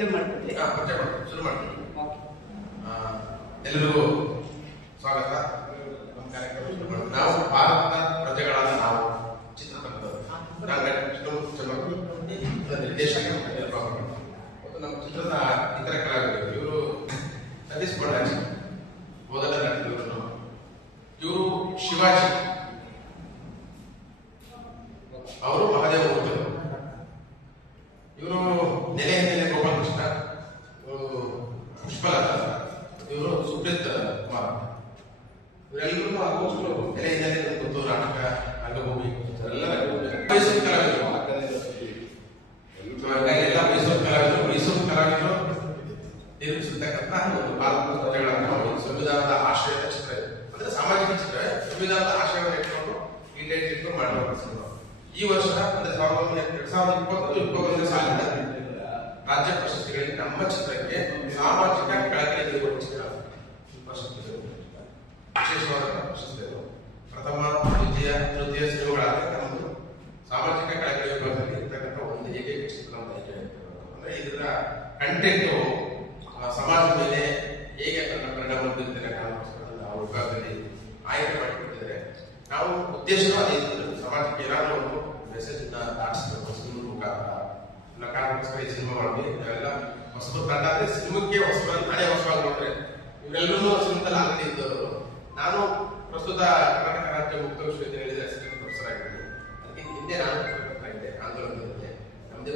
ಪರಿಚಯ ಮಾಡ್ತೀವಿ. ಶುರು ಮಾಡ್ತೀವಿ. ಎಲ್ಲರಿಗೂ ಸ್ವಾಗತ. ನಮ್ಮ ಕಾರ್ಯಕ್ರಮ ಶುರು ಮಾಡ್ತೀವಿ. ನಾವು ಭಾರತದ ಪ್ರಜೆಗಳಾದ ನಾವು ಚಿತ್ರತಂಡದವರು ನಿರ್ದೇಶಕ ಮತ್ತು ನಮ್ಮ ಚಿತ್ರದ ಇತರ ಕಲಾವಿದರು ಇವರು ಸತೀಶ್ ಕೊಂಡಾಜಿ ಮೊದಲ ನಟಿದವರು. ಇವರು ಶಿವಾಜಿ, ಅವರು ಮಹಾದೇವ ಮೂರ್ತಿ. ಇವರು ನೆಲೆ ಗೋಪಾಲಕೃಷ್ಣ, ಇವರು ಪುಷ್ಪಲತಾ, ಇವರು ಸುಪ್ರೀತ್ ಕುಮಾರ್. ಇವರೆಲ್ಲರೂ ಆಲ್ಮೋಸ್ಟ್ ನೆಲೆ ಗೊತ್ತು. ನಾಟಕ, ರಂಗಭೂಮಿ ಎಲ್ಲ ಮೈಸೂರು ಕಲಾವಿದರು. ಎಲ್ಲ ಮೈಸೂರು ಕಲಾವಿದರು ನಿರ್ಮಿಸಿರ್ತಕ್ಕಂಥ ಒಂದು ಭಾರತದ ಪ್ರಜೆಗಳನ್ನು ಸಂವಿಧಾನದ ಆಶಯದ ಚಿತ್ರ ಇದೆ. ಅಂದ್ರೆ ಸಾಮಾಜಿಕ ಚಿತ್ರ, ಸಂವಿಧಾನದ ಆಶಯವನ್ನು ಇಟ್ಕೊಂಡು ಇಟ್ಕೊಂಡು ಮಾಡಿರುವ ಈ ವರ್ಷ ಅಂದ್ರೆ 2020-21 ಸಾಲಿನ ರಾಜ್ಯ ಪ್ರಶಸ್ತಿಗಳಿಗೆ ನಮ್ಮ ಚಿತ್ರಕ್ಕೆ ಸಾಮಾಜಿಕ ಕಳಕಳಿ ನೀಡುವ ಚಿತ್ರ ಪ್ರಶಸ್ತಿ, ವಿಶೇಷವಾದ ಪ್ರಶಸ್ತಿ. ಪ್ರಥಮ, ದ್ವಿತೀಯ, ತೃತೀಯ ಸಿನಿಮಾಗಳಾದ್ರೆ ನಮ್ಮದು ಸಾಮಾಜಿಕ ಕಳಕಳಿ ವಿಭಾಗದಲ್ಲಿ ಇರ್ತಕ್ಕಂಥ ಒಂದು ಏಕೈಕ ಚಿತ್ರ ನಮ್ಮ ಆಯ್ಕೆ ಆಗಿರ್ತಕ್ಕಂಥ. ಅಂದ್ರೆ ಇದರ ಕಂಟೆಂಟ್ ಸಮಾಜದ ಮೇಲೆ ಹೇಗೆ ತನ್ನ ಪರಿಣಾಮ ಬೀರುತ್ತದೆ ಕಾರಣಕ್ಕೋಸ್ಕರ ಆ ವಿಭಾಗದಲ್ಲಿ ಆಯ್ಕೆ ಮಾಡಿಕೊಟ್ಟಿದ್ದಾರೆ. ನಾವು ಉದ್ದೇಶ ಅದೇ ಸಮಾಜಕ್ಕೆ ಏನಾದರೂ ಒಂದು ಮೆಸೇಜ್ ದಾಟಿಸಬೇಕು ಸಿನಿಮಾ ಮುಖಾಂತರ. ಕಾರಣಕ್ಕೋಸ್ಕರ ಈ ಸಿನಿಮಾ ಮಾಡಿ ನಾವೆಲ್ಲ ಹೊಸಬರು ತಂಡ ಅಂದ್ರೆ ಸಿನಿಮಾಕ್ಕೆ ಹೊಸಬರ ನಾನೇ ಹೊಸವಾಗಿ ನೋಡ್ರೆ ಇವರೆಲ್ಲರೂ ಸಿನಿಮಾದಲ್ಲಿ ಆಲ್ರೆಡಿ ಇದ್ದವರು. ನಾನು ಪ್ರಸ್ತುತ ಕರ್ನಾಟಕ ರಾಜ್ಯ ಮುಕ್ತ ವಿಶ್ವವಿದ್ಯಾಲಯದ ಅಸಿಸ್ಟೆಂಟ್ ಪ್ರೊಫೆಸರ್ ಆಗಿದ್ದೀನಿ. ಅದಕ್ಕೆ ಹಿಂದೆ ನಾನು ಇದ್ದೆ ಆಂದೋಲನದಲ್ಲಿ ನಮ್ಮದೇ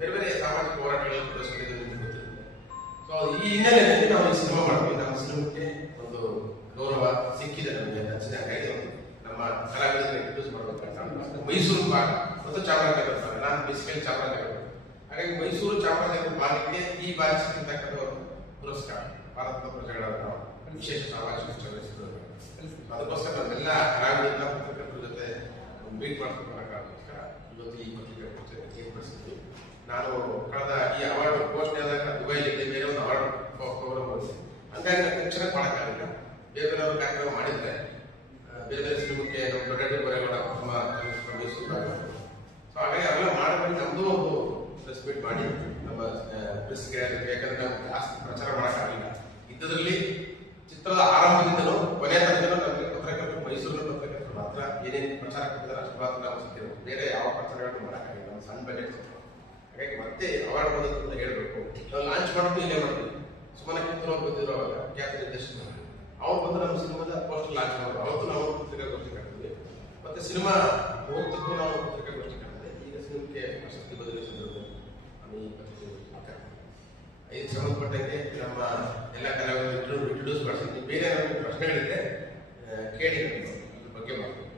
ಬೇರೆ ಬೇರೆ ಸಾಮಾಜಿಕ ಹೋರಾಟಗಳಲ್ಲಿ ಗೊತ್ತಿರುತ್ತೆ. ಸೊ ಈ ಹಿನ್ನೆಲೆಯಲ್ಲಿ ನಾವು ಈ ಸಿನಿಮಾ ಮಾಡ್ತೀವಿ. ನಮ್ಮ ಸಿನಿಮಾಕ್ಕೆ ಒಂದು ಗೌರವ ಸಿಕ್ಕಿದೆ ನಮಗೆ ಹಾಗಾಗಿ ನಮ್ಮ ಕಲಾವಿದರಿಗೆ ಇಂಟ್ರೊಡ್ಯೂಸ್ ಮಾಡಬೇಕಂತ ಮೈಸೂರು ಭಾಗ ಮತ್ತು ಚಾಮರಾಜನಗರ. ನಾನು ಬೇಸಿಕಲಿ ಚಾಮರಾಜನಗರ, ಹಾಗಾಗಿ ಮೈಸೂರು ಚಾಮರಾಜನಗರ ಭಾಗಕ್ಕೆ ಈ ಬಾರಿ ಸಿಕ್ಕಿರ್ತಕ್ಕಂಥ ಒಂದು ಪುರಸ್ಕಾರ ಭಾರತದ ಪ್ರಜೆಗಳಾದ ನಾವು ವಿಶೇಷ ಸಾಮಾಜಿಕ ಚಲನಚಿತ್ರ. ಅದಕ್ಕೋಸ್ಕರ ನಮ್ಮೆಲ್ಲ ಕಲಾವಿದರಿಂದ ಪತ್ರಕರ್ತರ ಜೊತೆ ಮೀಟ್ ಮಾಡ್ಕೊಳ್ಳೋಕ್ಕೋಸ್ಕರ ಇವತ್ತು ಈ ಪತ್ರಿಕೆ ಏರ್ಪಡಿಸಿದ್ವಿ. ನಾನು ಕಳೆದ ಈ ಅವಾರ್ಡ್ ಘೋಷಣೆ ಆದಾಗ ದುಬೈಲಿದ್ದೆ, ಬೇರೆ ಒಂದು ಅವಾರ್ಡ್ ಪ್ರೋಗ್ರಾಮ್ ಹೋಗಿ, ಹಂಗಾಗಿ ನಾನು ತಕ್ಷಣ ಮಾಡೋಕ್ಕಾಗಿಲ್ಲ. ಬೇರೆ ಬೇರೆಯವರು ಕಾರ್ಯಕ್ರಮ ಮಾಡಿದ್ರೆ ಬೇರೆ ಬೇರೆ ಸಿನಿಮಾಕ್ಕೆ ನಮ್ಮ ದೊಡ್ಡ ಬರೆಗಳ ಪ್ರಥಮ ಮೈಸೂರು. ಸೊ ಹಾಗಾಗಿ ಅವೆಲ್ಲ ಮಾಡಬೇಕು. ನಮ್ದು ಒಂದು ಪ್ರೆಸ್ ಮೀಟ್ ಮಾಡಿ ನಮ್ಮ ಪ್ರೆಸ್ಗೆ, ಯಾಕಂದ್ರೆ ನಾವು ಜಾಸ್ತಿ ಪ್ರಚಾರ ಮಾಡೋಕ್ಕಾಗಲಿಲ್ಲ. ಇದ್ದದ್ರಲ್ಲಿ ಚಿತ್ರದ ಆರಂಭದಿಂದಲೂ ಕೊನೆಯ ತನಕನೂ ನಮಗೆ ಪತ್ರಕರ್ತರು, ಮೈಸೂರಿನ ಪತ್ರಕರ್ತರು ಮಾತ್ರ ಏನೇನು ಪ್ರಚಾರ ಕೊಟ್ಟಿದ್ದಾರೆ ಅಷ್ಟು ಮಾತ್ರ ನಾವು ಸಿಕ್ಕಿರೋ, ಬೇರೆ ಯಾವ ಪ್ರಚಾರಗಳನ್ನು ಮಾಡೋಕ್ಕಾಗಿಲ್ಲ. ನಮ್ಮ ಸಣ್ಣ ಬಜೆಟ್. ಹಾಗಾಗಿ ಮತ್ತೆ ಅವಾರ್ಡ್ ಬಂದದ್ದು ಅಂತ ಹೇಳ್ಬೇಕು. ನಾವು ಲಾಂಚ್ ಮಾಡೋದು ಇಲ್ಲೇ ಮಾಡ್ತೀವಿ. ಸುಮ್ಮನೆ ಕಿತ್ತೂರು ಬಂದಿದ್ರು ಅವಾಗ ಖ್ಯಾತ ನಿರ್ದೇಶಕ, ಅವ್ರು ಬಂದು ನಮ್ಮ ಸಿನಿಮಾದ ಪೋಸ್ಟರ್ ಲಾಂಚ್ ಮಾಡೋದು. ಅವತ್ತು ನಾವು ಪತ್ರಿಕಾಗೋಷ್ಠಿ ಕಟ್ಟಿದ್ವಿ. ಮತ್ತೆ ಸಿನಿಮಾ ಹೋಗ್ತಿದ್ದು ನಾವು ಪತ್ರಿಕಾಗೋಷ್ಠಿ ಕಟ್ಟಿದ್ದೆ. ಈಗ ಸಿನಿಮಾಕ್ಕೆ ಪ್ರಶಸ್ತಿ ಬದಲಿಸಿದ್ರು ಈ ಪತ್ರಿಕಾಗೋಷ್ಠಿ. ಇದಕ್ಕೆ ಸಂಬಂಧಪಟ್ಟಂಗೆ ನಮ್ಮ ಎಲ್ಲ ಕಲಾವಿದರು ಇಂಟ್ರೊಡ್ಯೂಸ್ ಮಾಡಿಸಿದ್ವಿ. ಬೇರೆ ನಮಗೆ ಪ್ರಶ್ನೆಗಳಿದೆ ಕೇಳಿ ಅದ್ರ ಬಗ್ಗೆ ಮಾಡ್ತೀವಿ.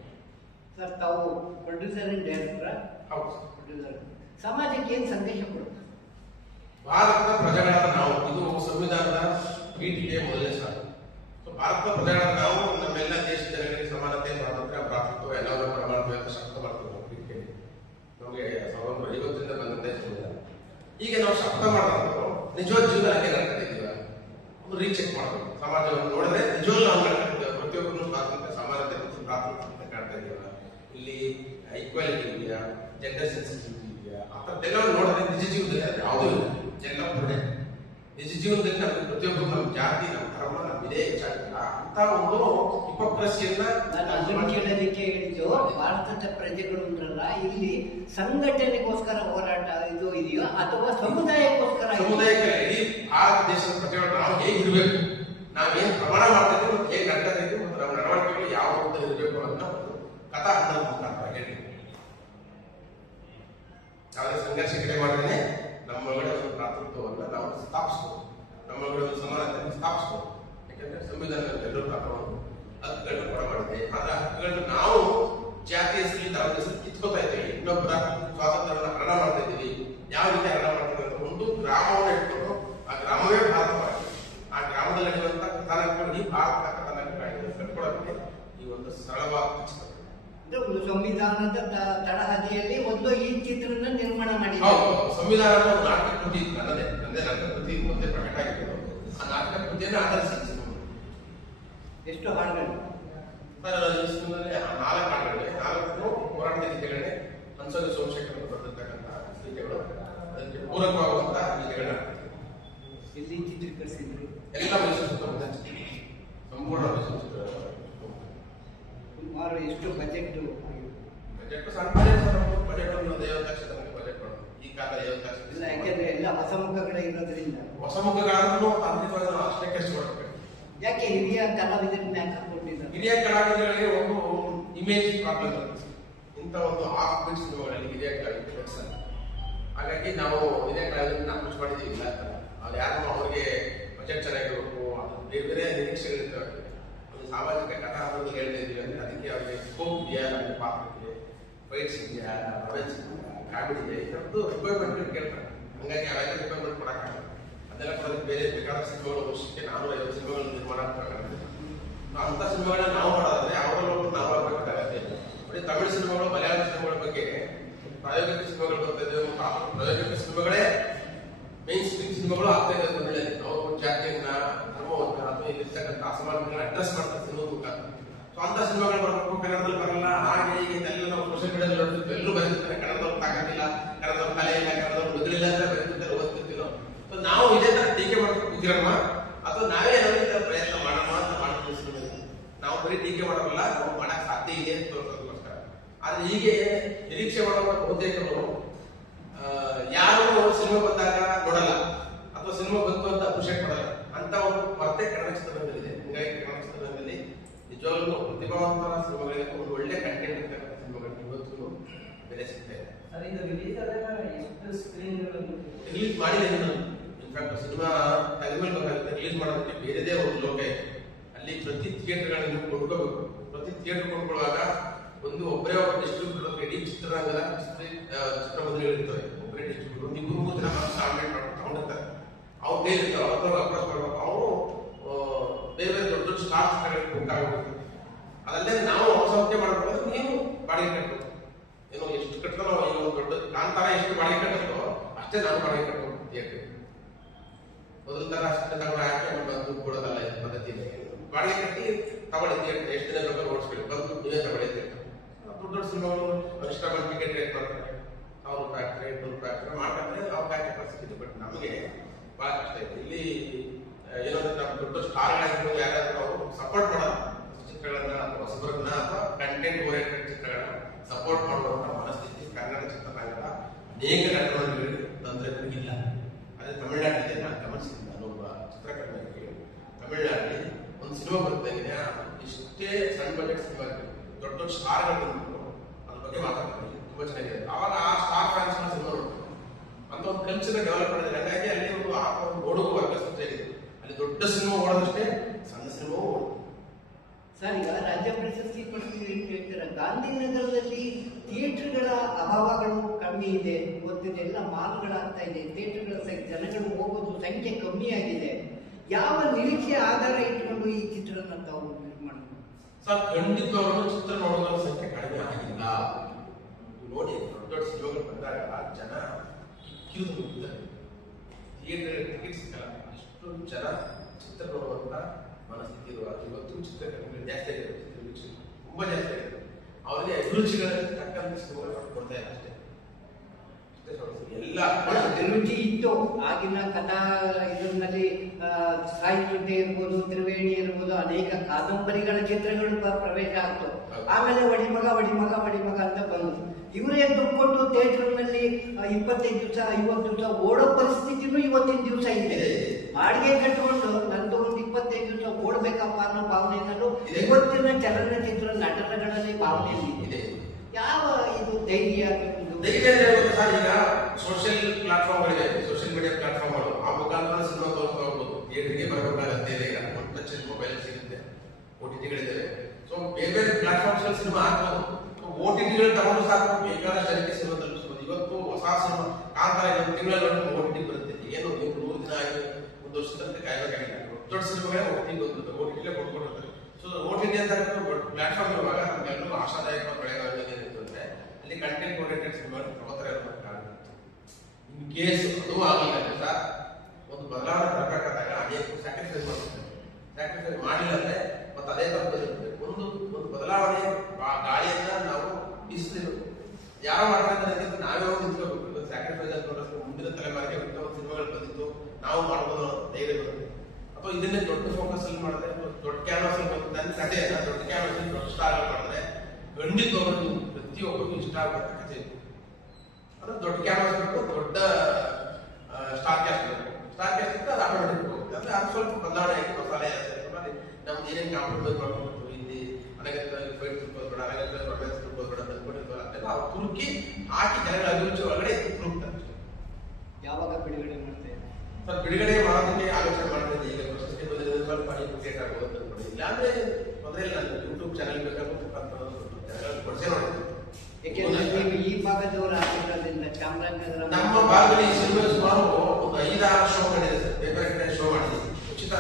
ಸರ್, ತಾವು ಪ್ರೊಡ್ಯೂಸರ್ ಅಂಡ್ ಡೈರೆಕ್ಟರ್. ಹೌದು. ಪ್ರೊಡ್ಯೂಸರ್ ಸಮಾಜಕ್ಕೆ ಏನು ಸಂದೇಶ ಕೊಡುತ್ತೆ? ಭಾರತದ ಪ್ರಜೆಗಳಾದ ನಾವು, ಇದು ಸಂವಿಧಾನದ ಪೀಠಿಗೆ ಮೊದಲನೇ ಸಾಲು. ಭಾರತದ ಪ್ರಜೆಗಳಾದ ನಾವು ನಮ್ಮೆಲ್ಲ ದೇಶ ಜನಗಳಿಗೆ ಸಮಾನತೆ, ಸ್ವಾತಂತ್ರ್ಯ, ಭ್ರಾತೃತ್ವ ಎಲ್ಲವನ್ನೂ ಪ್ರಮಾಣ ಶಕ್ತ ಮಾಡ್ತೀವಿ. ನಾವು ಪೀಠಿಗೆ ನಮಗೆ 1950ರಿಂದ ಬಂದಂತೆ ಸಂವಿಧಾನ. ಈಗ ನಾವು ಶಕ್ತ ಮಾಡಿದ್ರು ನಿಜವಾದ ಜೀವನ ಹಂಗೆ ನಡ್ಕೊಂಡಿದ್ದೀವ ಒಂದು ರೀಚೆಕ್ ಮಾಡಬೇಕು. ಸಮಾಜವನ್ನು ನೋಡಿದ್ರೆ ನಿಜವಾಗ್ಲೂ ನಾವು ನಡ್ಕೊಂಡಿದ್ದೇವೆ. ಪ್ರತಿಯೊಬ್ಬರು ಸ್ವಾತಂತ್ರ್ಯ, ಸಮಾನತೆ ಮತ್ತು ಭ್ರಾತೃತ್ವ ಅಂತ ಕಾಣ್ತಾ ಇದ್ದೀವ. ಇಲ್ಲಿ ಈಕ್ವಾಲಿಟಿ ಇದೆಯಾ, ಜೆಂಡರ್ ಸೆನ್ಸಿಟಿವಿಟಿ ಇದೆಯಾ, ಆ ಥರದ್ದೆಲ್ಲ ನೋಡಿದ್ರೆ ನಿಜ ಜೀವನದಲ್ಲಿ ಅದು ಯಾವುದೂ ಇಲ್ಲ. ಜನ ಹೊರಡೆ ನಿಜ ಜೀವನದಲ್ಲಿ ನಮ್ಗೆ ಪ್ರತಿಯೊಬ್ಬರು ನಮ್ಮ ಜಾತಿ, ನಮ್ಮ ಧರ್ಮ, ನಮ್ಮ ಇದೇ ಹೆಚ್ಚಾಗಿಲ್ಲ ಅಂತ ಒಂದು ಹಿಪೋಕ್ರಸಿಯನ್ನ ಕೇಳೋದಕ್ಕೆ ಹೇಳಿದ್ದು. ಭಾರತದ ಪ್ರಜೆಗಳು ಅಂದ್ರಲ್ಲ, ಇಲ್ಲಿ ಸಂಘಟನೆಗೋಸ್ಕರ ಹೋರಾಟ ಇದು ಇದೆಯೋ ಅಥವಾ ಸಮುದಾಯಕ್ಕೋಸ್ಕರ? ಸಮುದಾಯಕ್ಕೆ ಇಡೀ ಭಾರತ ದೇಶದ ಪ್ರಜೆಗಳು ನಾವು ಹೇಗೆ ಇರಬೇಕು, ನಾವೇನು ಪ್ರಮಾಣ ಮಾಡ್ತಾ ಇದ್ದೀವಿ ಮತ್ತು ಹೇಗೆ ನಡ್ತಾ ಇದ್ದೀವಿ ಮತ್ತು ನಮ್ಮ ನಡವಳಿಕೆಗಳು ಯಾವ ರೂಪದಲ್ಲಿ ಇರಬೇಕು ಅನ್ನೋ ಒಂದು ಕಥಾ ಹಂತದ ಮುಖಾಂತರ ಹೇಳಿ ಯಾವುದೇ ಸಂಘರ್ಷ ಕಡೆ ಮಾಡಿದ್ರೆ ನಮ್ಮೊಳಗಡೆ ಒಂದು ಭ್ರಾತೃತ್ವವನ್ನು ನಾವು ಸ್ಥಾಪಿಸ್ಬೋದು, ನಮ್ಮೊಳಗಡೆ ಒಂದು ಸಮಾನತೆಯನ್ನು ಸ್ಥಾಪಿಸ್ಬೋದು. ಯಾಕಂದ್ರೆ ಸಂವಿಧಾನದಲ್ಲಿ ಎಲ್ಲರೂ ತಗೊಂಡು ಹಕ್ಕುಗಳನ್ನು ಕೊಡ ಮಾಡಿದೆ. ಆದ್ರೆ ಹಕ್ಕುಗಳನ್ನು ನಾವು ಜಾತಿಯ ಹೆಸರಲ್ಲಿ, ಧರ್ಮದ ಹೆಸರಲ್ಲಿ ಕಿತ್ಕೋತಾ ಇದ್ದೀವಿ. ಇನ್ನೊಬ್ಬರ ಸ್ವಾತಂತ್ರ್ಯವನ್ನು ಹರಣ ಮಾಡ್ತಾ ಇದ್ದೀವಿ. ಯಾವ ರೀತಿ ಹರಣ ಮಾಡ್ತೀವಿ ಅಂತ ಒಂದು ಗ್ರಾಮವನ್ನು ಇಟ್ಕೊಂಡು ಆ ಗ್ರಾಮವೇ ಭಾರತವಾಗಿ, ಆ ಗ್ರಾಮದಲ್ಲಿ ನಡೆಯುವಂತ ಕಥಾನಕಗಳು ಈ ಭಾರತ ಕಥಾನಕಗಳನ್ನು ಕಟ್ಕೊಳ್ಳೋದಕ್ಕೆ ಈ ಒಂದು ಸರಳವಾದ ಸಂವಿಧಾನದ ತಳಹದಿಯಲ್ಲಿ ಒಂದು ಈ ಚಿತ್ರನ ನಿರ್ಮಾಣ ಮಾಡಿ. ಸಂವಿಧಾನದ ನಾಟಕ ಕೃತಿ ನನ್ನದೇ ನಾಟಕ ಕೃತಿ ಮುಂದೆ ಪ್ರಕಟ ಆಗಿತ್ತು. ಆ ನಾಟಕ ಕೃತಿಯನ್ನು ಆಧರಿಸಿ ಎಷ್ಟು ಹಾಡುಗಳು ಸರ್? ಈ ಸಿನಿಮಾದಲ್ಲಿ 4 ಹಾಡುಗಳಿವೆ. 4 ಹೋರಾಟದ ಗೀತೆಗಳೇ. ಹಂಸದ ಸೋಮಶೇಖರ್ ಬರೆದಿರ್ತಕ್ಕಂಥ ಗೀತೆಗಳು, ಅದಕ್ಕೆ ಪೂರಕವಾಗುವಂತಹ ಗೀತೆಗಳನ್ನ ಎಲ್ಲಿ ಚಿತ್ರೀಕರಿಸಿದ್ರು? ಎಲ್ಲ ಮೈಸೂರು ಸುತ್ತಮುತ್ತ ಸಂಪೂರ್ಣ ಮೈಸೂರು ಸುಮಾರು ಎಷ್ಟು ಬಜೆಟ್? ಬಜೆಟ್ ಸಣ್ಣ ಬಜೆಟ್ ಒಂದು 50 ಲಕ್ಷ ತನಕ ಬಜೆಟ್ ಮಾಡೋದು ಈ ಕಾಲ 50 ಲಕ್ಷ ಇಲ್ಲ, ಯಾಕೆಂದ್ರೆ ಎಲ್ಲ ಹೊಸ ಮುಖಗಳೇ ಇರೋದ್ರಿಂದ. ಹೊಸ ಮುಖಗಳನ್ನು ತಾಂತ್ರಿಕವಾಗಿ ನಾವು ಅಷ್ಟೇ ಕೆಲಸ ಮಾಡಬೇಕು. ಯಾಕೆ ಹಿರಿಯ ಕಲಾವಿದರನ್ನ ಯಾಕೆ ಹಾಕೊಂಡಿದ್ದಾರೆ? ಹಿರಿಯ ಕಲಾವಿದರಿಗೆ ಒಂದು ಇಮೇಜ್ ಪ್ರಾಬ್ಲಮ್ ಇರುತ್ತೆ. ಇಂಥ ಒಂದು ಆಫ್ ಬಿಟ್ ಸಿನಿಮಾಗಳಲ್ಲಿ ಹಿರಿಯ ಕಲಾವಿದರು ಕೆಲಸ. ಹಾಗಾಗಿ ನಾವು ಹಿರಿಯ ಕಲಾವಿದರನ್ನ ಅಪ್ರೋಚ್ ಮಾಡಿದ್ದೀವಿ. ಇಲ್ಲ ಅವ್ರು ಯಾರು ಅವ್ರಿಗೆ ಬಜೆಟ್ ಚೆನ್ನಾಗಿರಬೇಕು, ಅದು ಬೇರೆ ಬೇರೆ ನಿರೀಕ್ಷೆಗಳಿರ್ತವೆ. ಒಂದು ಸಾಮಾಜಿಕ ಕಥಾ ಅಂತ ಹೇಳ್ತಾ ಇದ್ದೀವಿ ಅಂದ್ರೆ ಅದಕ್ಕೆ ಅವ್ರಿಗೆ ಸ್ಕೋಪ್ ಇದೆಯಾ, ನನ್ನ ಪಾತ್ರಕ್ಕೆ ಫೈಟ್ಸ್ ಇದೆಯಾ, ರೊಮ್ಯಾನ್ಸ್ ಇದೆಯಾ, ಕಾಮಿಡಿ ಇದೆಯಾ, ಇದರದ್ದು ರಿಕ್ವೈರ್ಮೆಂಟ್ ಕೇಳ್ತಾರೆ. ಹಂಗಾಗಿ ಅವೆಲ್ಲ ರಿಕ್ವೈರ್ಮೆಂಟ್ ಕೊಡಕ್ಕಾಗಲ್ಲ. ಅದೆಲ್ಲ ಕೊಡೋದಕ್ಕೆ ಬೇರೆ ಬೇಕಾದ ಸಿನಿಮಾಗಳು ವರ್ಷಕ್ಕೆ 450 ಸಿನಿಮಾಗಳು ನಿರ್ಮಾಣ ಆಗ್ತವೆ. ಅಂತ ಸಿನಿಮಾಗಳನ್ನ ನಾವು ಮಾಡೋದಾದ್ರೆ ಅವರಲ್ಲೂ ನಾವು ಆಗ್ಬೇಕಾಗತ್ತೆ. ನೋಡಿ, ತಮಿಳು ಸಿನಿಮಾಗಳು, ಮಲಯಾಳಂ ಸಿನಿಮಾಗಳ ಬಗ್ಗೆ ಪ್ರಾಯೋಗಿಕ ಸಿನಿಮಾಗಳು ಬರ್ತಾ ಇದ್ದೇವೆ. ಪ್ರಾಯೋಗಿಕ ಸಿನಿಮಾಗಳೇ ಮೇನ್ ಸ್ಟ್ರೀಮ್ ಸಿನಿಮಾಗಳು ಆಗ್ತಾ ಇದೆ ತಮಿಳಲ್ಲಿ. ನಾವು ಜಾತಿಯನ್ನ, ಧರ್ಮವನ್ನ ಅಥವಾ ಇಲ್ಲಿರ್ತಕ್ಕಂಥ ಅಸಮಾನತೆಗಳನ್ನ ಅಡ್ರೆಸ್ ಮಾಡ್ತಾರೆ ಸಿನಿಮಾ ಮುಖಾಂತರ. ಸೊ ಅಂತ ಸಿನಿಮಾಗಳು ಬರಬೇಕು, ಕನ್ನಡದಲ್ಲಿ ಬರಲ್ಲ. ಹಾಗೆ ಈಗ ಇದೆಲ್ಲ ನಾವು ಸೋಷಿಯಲ್ ಮೀಡಿಯಾದಲ್ಲಿ ನೋಡ್ತಿದ್ವಿ. ಎಲ್ಲರೂ ಬರೀತಿರ್ತಾರೆ ಕನ್ನಡದವ್ರು ತಾಕತ್ತಿಲ್ಲ, ಕನ್ನಡದವ್ರು ಕಲೆ ಇಲ್ಲ, ಕನ್ನಡದವ್ರು ಮಿಗಳಿಲ್ಲ ಅಂತ ಬರೀತಿರ್ತಾರೆ, ಓದ್ತಿರ್ತೀವಿ ನಾವು. ಸೊ ನಾವು ಇದೇ ತರ ಟೀಕೆ ಮಾಡ್ಕೊಂಡು ಕೂತಿರಮ್ಮ ಅಥವಾ ನಾವೇ ಏನಾದ್ರು ಪ್ರಯತ್ನ ಮಾಡೋಣ ಅಂತ ಮಾಡ್ತೀವಿ. ನಾವು ಬರೀ ಟೀಕೆ ಮಾಡೋಲ್ಲ, ನಾವು ಮಾಡಕ್ ಸಾಧ್ಯ ಇದೆ ಅಂತ ತೋರಿಸೋದಕ್ಕೋಸ್ಕರ. ಆದ್ರೆ ಹೀಗೆ ನಿರೀಕ್ಷೆ ಮಾಡುವ ಬಹುತೇಕರು ಯಾರು ಸಿನಿಮಾ ಬಂದಾಗ ನೋಡಲ್ಲ ಅಥವಾ ಸಿನಿಮಾ ಬಂತು ಅಂತ ಅಪ್ರಿಷಿಯೇಟ್ ಮಾಡಲ್ಲ ಅಂತ ಒಂದು ಕೊರತೆ ಕನ್ನಡ ಚಿತ್ರರಂಗದಲ್ಲಿದೆ. ಹಿಂಗಾಗಿ ಕನ್ನಡ ಚಿತ್ರರಂಗದಲ್ಲಿ ನಿಜವಾಗ್ಲೂ ಪ್ರತಿಭಾವಂತರ ಸಿನಿಮಾಗಳಿಗೆ ಒಂದು ಒಳ್ಳೆ ಕಂಟೆಂಟ್ ಇರ್ತಕ್ಕಂಥ ಸಿನಿಮಾಗಳಿಗೆ ಇವತ್ತು ಬೆಲೆ ಸಿಗ್ತಾ ಇದೆ. ರಿಲೀಸ್ ಮಾಡಿದ್ದೇನೆ ನಾನು. ಇನ್ಫ್ಯಾಕ್ಟ್ ಸಿನಿಮಾ ತಲೆಮೇಲೆ ಬೇಕಾಗುತ್ತೆ. ರಿಲೀಸ್ ಮಾಡೋದಕ್ಕೆ ಬೇರೆದೇ ಒಂದು ಲೋಕ ಇದೆ. ಅಲ್ಲಿ ಪ್ರತಿ ಥಿಯೇಟರ್ಗಳನ್ನು ಕೊಂಡ್ಕೋಬೇಕು. ಪ್ರತಿ ಥಿಯೇಟರ್ ಕೊಂಡ್ಕೊಳ್ಳುವಾಗ ಒಬ್ಬರೇ ಒಬ್ಬ ಡಿಸ್ಟ್ರಿಬ್ಯೂಟರ್ ಇಡೀ ಚಿತ್ರರಂಗದ ಚಿತ್ರಮಂದಿರಗಳಿರ್ತವೆ. ಒಬ್ಬರೇ ಡಿಸ್ಟ್ರಿಬ್ಯೂಟರ್ 2-3 ಜನ ಕಾಂಟ್ಯಾಕ್ಟ್ ಮಾಡ್ಕೊಂಡು ತಗೊಂಡಿರ್ತಾರೆ. ಅವ್ರು ಬೇರಿರ್ತಾರೆ, ಅವ್ರ ಅಪ್ರೋಚ್ ಮಾಡ್ಬೇಕು. ಅವರು ಬೇರೆ ಬೇರೆ ದೊಡ್ಡ ದೊಡ್ಡ ಸ್ಟಾರ್ ಚಿತ್ರಗಳಿಗೆ ಬುಕ್ ಆಗಬೇಕು. ಅದಲ್ಲದೆ ನಾವು ಅವಸರಕ್ಕೆ ಮಾಡಬೇಕಾದ್ರೆ ನೀವು ಬಾಡಿಗೆ ಕಟ್ಟಬೇಕು. ಏನು ಎಷ್ಟು ಕಟ್ಟೋ ಈಗ ಒಂದು ದೊಡ್ಡ ಕಾಂತಾರ ಎಷ್ಟು ಬಾಡಿಗೆ ಕಟ್ಟೋ ಅಷ್ಟೇ ನಾನು ಬಾಡಿಗೆ ಕಟ್ಟಬೇಕು ಥಿಯೇಟರ್. ಮೊದಲ ತರ ಅಷ್ಟೇ ತಗೊಂಡು ಹಾಕಿ ಬಂದು ಕೊಡೋದಲ್ಲ ಇದು ಪದ್ಧತಿ ಇದೆ. ಬಾಡಿಗೆ ಕಟ್ಟಿ ತಗೊಳ್ಳಿ ಥಿಯೇಟರ್, ಎಷ್ಟು ದಿನ ಬೇಕಾದ್ರೂ ಓಡಿಸ್ಕೊಳ್ಳಿ, ಬಂದು ನೀವೇ ತಗೊಳ್ಳಿ ಥಿಯೇಟರ್. ದೊಡ್ಡ ದೊಡ್ಡ ಸಿನಿಮಾಗಳು ಇಷ್ಟ ಬಂದು ಟಿಕೆಟ್ ರೇಟ್ ಮಾಡ್ತಾರೆ, 1000 ರೂಪಾಯಿ ಆಗ್ತಾರೆ, 800 ರೂಪಾಯಿ ಆಗ್ತಾರೆ ಮಾಡ್ತಾರೆ. ಅವ್ರು ಹಾಕಿ ಪರಿಸ್ಥಿತಿ. ಬಟ್ ನಮಗೆ ಬಹಳ ಕಷ್ಟ ಇದೆ ಇಲ್ಲಿ. ಏನಂದ್ರೆ ನಮ್ಮ ದೊಡ್ಡ ಸ್ಟಾರ್ಗಳಾಗಿರ್ಬೋದು ಯಾರಾದ್ರೂ ಅವರು ಸಪೋರ್ಟ್ ಮಾಡೋದು ಚಿತ್ರಗಳನ್ನ ಅಥವಾ ಹೊಸಬರನ್ನ ಅಥವಾ ಕಂಟೆಂಟ್ ಓರಿಯೆಂಟೆಡ್ ಚಿತ್ರಗಳನ್ನ ಸಪೋರ್ಟ್ ಮಾಡುವಂತ ಮನಸ್ಥಿತಿ ಕನ್ನಡ ಚಿತ್ರರಂಗದ ಅನೇಕ ನಟರುಗಳಿಗೆ ತಂತ್ರಜ್ಞರಿಗಿಲ್ಲ. ಅದೇ ತಮಿಳುನಾಡಿದೆ. ನಾನು ಗಮನಿಸಿದ್ದೆ, ನಾನೊಬ್ಬ ಚಿತ್ರಕರ್ಮಿಯಾಗಿ ತಮಿಳುನಾಡಿನಲ್ಲಿ ಒಂದು ಸಿನಿಮಾ ಬರ್ತಾಗಿದೆ. ಇಷ್ಟೇ ಸಣ್ಣ ಬಜೆಟ್ ಸಿನಿಮಾ ದೊಡ್ಡ ದೊಡ್ಡ ಸ್ಟಾರ್ಗಳು ಬಂದ್ಬಿಟ್ಟು ಅದ್ರ ಬಗ್ಗೆ ಮಾತಾಡ್ತಾರೆ, ತುಂಬಾ ಚೆನ್ನಾಗಿದೆ. ಅವಾಗ ಆ ಸ್ಟಾರ್ ಫ್ಯಾನ್ಸ್ ಸಿನಿಮಾ ನೋಡ್ತಾರೆ ಅಂತ ಒಂದು ಕಲ್ಚರ್ ಡೆವಲಪ್ ಮಾಡಿದ್ರೆ. ಹಾಗಾಗಿ ಅಲ್ಲಿ ಒಂದು ನೋಡುವ ವರ್ಗ ಸೃಷ್ಟಿಯಾಗಿದೆ. ಅಲ್ಲಿ ದೊಡ್ಡ ಸಿನಿಮಾ ಓಡೋದಷ್ಟೇ ಸಣ್ಣ ಸಿನಿಮಾ ಓಡುದು. ಸರ್, ಈಗ ರಾಜ್ಯ ಪ್ರಶಸ್ತಿ ಕೊಡ್ತೀವಿ ಅಂತ ಹೇಳ್ತಾರೆ. ಗಾಂಧಿನಗರದಲ್ಲಿ ಥಿಯೇಟರ್ಗಳ ಅಭಾವಗಳು ಕಮ್ಮಿ ಇದೆ. ಇವತ್ತಿದೆಲ್ಲ ಮಾಲ್ಗಳಾಗ್ತಾ ಇದೆ. ಥಿಯೇಟರ್ಗಳ ಜನಗಳು ಹೋಗೋದು ಸಂಖ್ಯೆ ಕಮ್ಮಿ ಆಗಿದೆ. ಯಾವ ನಿರೀಕ್ಷೆ ಆಧಾರ ಇಟ್ಕೊಂಡು ಈ ಚಿತ್ರನ ತಾವು ನಿರ್ಮಾಣ? ಸರ್, ಖಂಡಿತವಾಗ್ಲೂ ಚಿತ್ರ ನೋಡೋದ್ರ ಸಂಖ್ಯೆ ಕಡಿಮೆ ಆಗಿಲ್ಲ. ನೋಡಿ, ದೊಡ್ಡ ದೊಡ್ಡ ಸಿನಿಮಾಗಳು ಬಂದಾಗ ಜನ ಕಿಕ್ಕಿದು ಹೋಗ್ತಾರೆ. ಥಿಯೇಟರ್ ಟಿಕೆಟ್ ಸಿಗಲ್ಲ. ಅಷ್ಟು ಜನ ಚಿತ್ರ ನೋಡುವಂತ ಮನಸ್ಥಿತಿ ಇರುವಾಗ ಇವತ್ತು ಚಿತ್ರಕರ್ಮಿಗಳು ಜಾಸ್ತಿ ಆಗಿದೆ. ತುಂಬಾ ಜಾಸ್ತಿ ಆಗಿದೆ. ಅವರಿಗೆ ಅಭಿರುಚಿಗಳಲ್ಲಿ ತಕ್ಕಂತ ಸಿನಿಮಾಗಳು ಕೊಡ್ತಾ ಇಲ್ಲ ಅಷ್ಟೇ. ಎಲ್ಲ ಅಭಿರುಚಿ ಇತ್ತು ಆಗಿನ ಕಥಾ ಇದರಲ್ಲಿ. ಸಾಹಿತ್ಯ ಇರ್ಬೋದು, ತ್ರಿವೇಣಿ ಇರ್ಬೋದು, ಅನೇಕ ಕಾದಂಬರಿಗಳ ಚಿತ್ರಗಳು ಪ್ರವೇಶ ಆಗ್ತು. ಆಮೇಲೆ ಒಡಿಮಗ ಅಂತ ಬಂದು ಇವರೇ ದುಡ್ಡು ಕೊಟ್ಟು ಥಿಯೇಟರ್ನಲ್ಲಿ 25 ದಿವಸ 50 ದಿವಸ ಓಡೋ ಪರಿಸ್ಥಿತಿನೂ ಇವತ್ತಿನ ದಿವಸ ಇದೆ. ಬಾಡಿಗೆ ಕಟ್ಟಿಕೊಂಡು ನಂದು ಒಂದು 25 ದಿವಸ ಓಡ್ಬೇಕಪ್ಪ ಅನ್ನೋ ಭಾವನೆಯಲ್ಲೂ ಇವತ್ತಿನ ಚಲನಚಿತ್ರ ನಟನಗಳಲ್ಲಿ ಭಾವನೆ ಇದೆ. ಯಾವ ಇದು ಧೈರ್ಯ? ಸರ್, ಈಗ ಸೋಷಿಯಲ್ ಪ್ಲಾಟ್ಫಾರ್ಮ್ಗಳಿವೆ, ಸೋಷಿಯಲ್ ಮೀಡಿಯಾ ಪ್ಲಾಟ್ಫಾರ್ಮ್ಗಳು. ಆ ಮುಖಾಂತರ ಸಿನಿಮಾ ತೋರಿಸ್ತಾ ಹೋಗ್ಬೋದು. ಥಿಯೇಟರ್ಗೆ ಬರಬೇಕಾಗತ್ತೆ. ಈಗ ಟಚ್ ಮೊಬೈಲ್ ಸಿಗುತ್ತೆ, OTT-ಗಳಿದ್ದಾವೆ. ಸೊ ಬೇರೆ ಬೇರೆ ಪ್ಲಾಟ್ಫಾರ್ಮ್ಸ್ ಸಿನಿಮಾ ಹಾಕ್ಬೋದು. OTT-ಗಳು ತಗೊಂಡು ಸಾಕು ಬೇಕಾದ ಜನಕ್ಕೆ ಸಿನಿಮಾ ತಲುಪಿಸಬಹುದು. ಇವತ್ತು ಹೊಸ ಸಿನಿಮಾ ಕಾಂತಾರ 1 ತಿಂಗಳಲ್ಲಿ OTT ಬರುತ್ತೆ. ಏನು ನೀವು 100 ದಿನ ಆಗಿ 1 ವರ್ಷದ ತನಕ ಕಾಯಬೇಕಾಗಿಲ್ಲ. ದೊಡ್ಡ ಸಿನಿಮಾಗಳೇ OTT ಕೊಟ್ಕೊಂಡಿರ್ತಾರೆ. ಸೊ OTT ಅಂತ ಪ್ಲಾಟ್ಫಾರ್ಮ್ ಇರುವಾಗ ನಮ್ಗೆಲ್ಲರೂ ಆಶಾದಾಯಕ ಬೆಳೆಗಳು ಏನಿತ್ತು ಅಂದ್ರೆ ಅಲ್ಲಿ ಕಂಟೆಂಟ್ ಓರಿಯೆಂಟೆಡ್ ಸಿನಿಮಾಗಳು ಪ್ರವರ್ತರ ಇರಬೇಕಾಗುತ್ತೆ. ಇನ್ ಕೇಸ್ ಅದು ಆಗಲಿಲ್ಲ ಸರ್, ಒಂದು ಬದಲಾವಣೆ ತರಬೇಕಾದಾಗ ಅನೇಕ ಸ್ಯಾಕ್ರಿಫೈಸ್ ಮಾಡ್ತಾರೆ. ಸ್ಯಾಕ್ರಿಫೈಸ್ ಮಾಡಿಲ್ಲ ಅಂದ್ರೆ ಮತ್ತೆ ಅದೇ ತಪ್ಪಿರುತ್ತೆ. ಒಂದು ಬದಲಾವಣೆ ಗಾಳಿಯನ್ನ ನಾವು ಬೀಸಬೇಕು. ಯಾವ ಮಾಡ್ತಾರೆ ನಾವೇ ನಿಂತ್ಕೋಬೇಕು. ಸ್ಯಾಕ್ರಿಫೈಸ್ ಅಂತ ನೋಡಿದ್ರೆ ಮುಂದಿನ ತಲೆಮಾರಿಗೆ ಉತ್ತಮ ಸಿನಿಮಾಗಳು ಬಂದಿದ್ದು ನಾವು ಮಾಡ್ಬೋದು ಅಥವಾ ಇದನ್ನೇ ದೊಡ್ಡ ಫೋಕಸ್ ಅಲ್ಲಿ ಮಾಡಿದ್ರೆ, ದೊಡ್ಡ ಕ್ಯಾನ್ವಾಸ್ ಅಲ್ಲಿ ನನ್ನ ಕಥೆ ದೊಡ್ಡ ಕ್ಯಾನ್ವಾಸ್ ಅಲ್ಲಿ ದೊಡ್ಡ ಸ್ಟಾರ್ ಮಾಡಿದ್ರೆ ಖಂಡಿತವಾಗ್ಲೂ ಪ್ರತಿಯೊಬ್ಬರಿಗೂ ಇಷ್ಟ ಆಗಬೇಕು ಕಥೆ. ಅದು ದೊಡ್ಡ ಕ್ಯಾನ್ವಾಸ್ ಬೇಕು, ದೊಡ್ಡ ಸ್ಟಾರ್ ಕ್ಯಾಸ್ಟ್ ಬೇಕು. ಸ್ಟಾರ್ ಕ್ಯಾಸ್ಟ್ ಇತ್ತು ಅದು ಆಟೋಮೆಟಿಕ್ ಹೋಗುತ್ತೆ. ಅಂದ್ರೆ ಅದು ಸ್ವಲ್ಪ ಬದಲಾವಣೆ ಆಗಿ ಮಸಾಲೆ ನಮ್ದು ಏನೇನು ಕಾಂಪ್ರಮೈಸ್ ಮಾಡ್ಕೊಂಡು ಇಲ್ಲಿ ಅನಗತ್ಯ ಫೈಟ್ ತಿಳ್ಕೋಬೇಡ, ಅನಗತ್ಯ ರೊಮ್ಯಾನ್ಸ್ ತಿಳ್ಕೋಬೇಡ ಅಂದ್ಕೊಂಡಿರ್ತಾರ ಅದೆಲ್ಲ ಅವ್ರು ತುರುಕಿ ಹಾಕಿ ಜನಗಳ ಅಭಿರುಚಿ ಒಳಗಡೆ ತುರುಕ್ತಾರೆ. ಯಾವಾಗ ಬಿಡುಗಡೆ ಮಾಡ್ತೇವೆ ಸರ್? ಬಿಡುಗಡೆ ಮಾಡೋದಕ್ಕೆ ಆಲೋಚನೆ ಮಾಡ್ತಿದ್ದೆ. ಈಗ ಪ್ರಶಸ್ತಿ ಬಂದಿರೋದು ಸ್ವಲ್ಪ ಕ್ರಿಕೆಟ್ ಆಗ್ಬೋದು ಅನ್ಕೊಂಡು, ಇಲ್ಲಾಂದ್ರೆ ತೊಂದರೆ ಇಲ್ಲ. ನಾನು ಯೂಟ್ಯೂಬ್ ಚಾನಲ್ ಬೇಕಾದ್ರೂ ಚಾನಲ್ ಕೊಡ್ಸೇ ನೋಡ್ತೀನಿ. ಯಾಕೆಂದ್ರೆ ನೀವು ಈ ಭಾಗದವರು ಆಗಿರೋದ್ರಿಂದ ಚಾಮರಾಜನಗರ ನಮ್ಮ ಭಾಗದಲ್ಲಿ ಸಿನಿಮಾ ಸುಮಾರು ಒಂದು 5-6 ಶೋ ಮಾಡಿದೆ ಸರ್. ಬೇರೆ ಕಡೆ ಶೋ ಮಾಡಿದೆ, ಉಚಿತ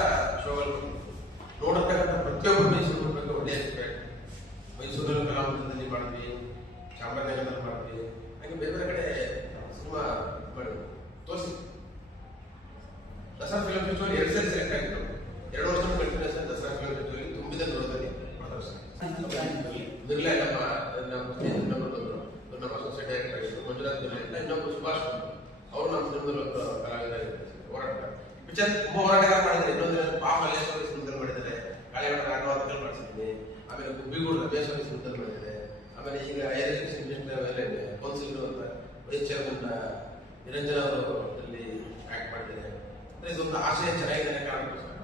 ಶೋಗಳು ನೋಡತಕ್ಕಂಥ ಪ್ರತಿಯೊಬ್ಬರು ಮೈಸೂರು ಬಗ್ಗೆ ಒಳ್ಳೆಯ ಅಭಿಪ್ರಾಯ. ಮೈಸೂರಲ್ಲಿ ಕಲಾವಿದರಲ್ಲಿ ಮಾಡಿದ್ವಿ, ಚಾಮರಾಜನಗರದಲ್ಲಿ ಮಾಡಿದ್ವಿ, ಹಾಗೆ ಬೇರೆ ಬೇರೆ ಕಡೆ ಸಿನಿಮಾ ಮಾಡಿ ತೋರಿಸಿ. ದಸರಾ ಫಿಲ್ಮ್ ಫೆಸ್ಟಿವಲ್ 2 ಸರಿ ಸೆಲೆಕ್ಟ್ ಆಗಿತ್ತು. 2 ವರ್ಷ ಕಂಟಿನ್ಯೂಸ್ ದಸರಾ ಫಿಲ್ಮ್ ಫೆಸ್ಟಿವಲ್ ತುಂಬಿದ ದೂರದಲ್ಲಿ ನಿರ್ಲಯ ನಮ್ಮ ಅಸೋಸಿಯೇಟ್ ಡೈರೆಕ್ಟರ್ ಆಗಿದ್ರು ಮಂಜುನಾಥ್ ನಿರ್ಲಯ, ಇನ್ನೊಬ್ಬರು ಸುಭಾಷ್ ಅವರು ನಮ್ಮ ಸಿನಿಮಾದಲ್ಲಿ ಕಲಾವಿದರಾಗಿದ್ದಾರೆ. ಹೋರಾಟ ಪಿಕ್ಚರ್ ತುಂಬಾ ಹೋರಾಟಗಾರ ಮಾಡಿದ್ದಾರೆ. ಇನ್ನೊಂದು ಪಾಪ ಮಲ್ಲೇಶ್ವರಿ ಸಿನಿಮಾದಲ್ಲಿ ಮಾಡಿದ್ದಾರೆ, ಕಾಳಿಯಾಡ ರಾಘವಾರ್ಕಲ್ ಮಾಡಿಸಿದ್ದೀನಿ, ಆಮೇಲೆ ಗುಬ್ಬಿಗೂಡು ರಮೇಶ್ವರಿ ಸಿನಿಮಾದಲ್ಲಿ ಮಾಡಿದ್ದಾರೆ, ಆಮೇಲೆ ಈಗ ಹೈಯರ್ ಎಜುಕೇಶನ್ ಮಿನಿಸ್ಟರ್ ಕೌನ್ಸಿಲ್ ಅಂತ ವೈಸ್ ಚೇರ್ಮನ್ ನಿರಂಜನ ಅವರು ಅದರಲ್ಲಿ ಆಕ್ಟ್ ಮಾಡಿದ್ದಾರೆ. ಅಂದ್ರೆ ಇದೊಂದು ಆಶಯ ಚೆನ್ನಾಗಿದೆ ಕಾರಣಕ್ಕೋಸ್ಕರ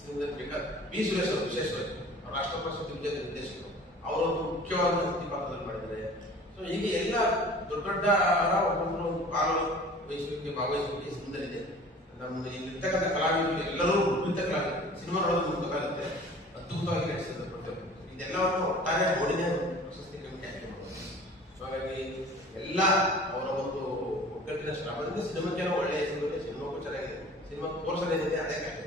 ಸಿನಿಮಾದಲ್ಲಿ ಬೇಕಾದ ಬಿ ಸುರೇಶ್ ಅವರು ವಿಶೇಷವಾಗಿ ರಾಷ್ಟ್ರ ಪ್ರಶಸ್ತಿ ವಿಜೇತ ನಿರ್ದೇಶಕರು, ಅವರು ಮುಖ್ಯವಾದ ಪಾತ್ರದಲ್ಲಿ ಮಾಡಿದ್ದಾರೆ. ಸೊ ಈಗ ಎಲ್ಲ ದೊಡ್ಡ ದೊಡ್ಡ ಒಬ್ಬೊಬ್ಬರು ಒಂದು ಪಾಲು ವಹಿಸುವಿಕೆ ಭಾಗವಹಿಸುವಿಕೆ ಸಿನಿಮಾದಲ್ಲಿದೆ. ನಮ್ದು ಇಲ್ಲಿರ್ತಕ್ಕಂಥ ಕಲಾವಿದರು ಎಲ್ಲರೂ ನುರಿತ ಕಲಾವಿದರು, ಸಿನಿಮಾ ನೋಡೋದು ಗೊತ್ತಾಗುತ್ತೆ, ಅದ್ಭುತವಾಗಿ ನಡೆಸಿದ್ದಾರೆ ಪ್ರತಿಯೊಬ್ಬರು. ಇದೆಲ್ಲವನ್ನು ಒಟ್ಟಾರೆ ಓಡಿನೇ ಪ್ರಶಸ್ತಿ ಕಮಿಟಿ ಆಯ್ಕೆ ಮಾಡೋದು. ಸೊ ಹಾಗಾಗಿ ಎಲ್ಲ ಅವರ ಒಂದು ಒಗ್ಗಟ್ಟಿನ ಶ್ರಮದಿಂದ ಸಿನಿಮಾಕ್ಕೆ ಒಳ್ಳೆಯ ಹೆಸರು, ಸಿನಿಮಾಕ್ಕೂ ಚೆನ್ನಾಗಿದೆ, ಸಿನಿಮಾ ತೋರಿಸೋದೇನಿದೆ ಅದೇ ಕಾಯ್ದೆ.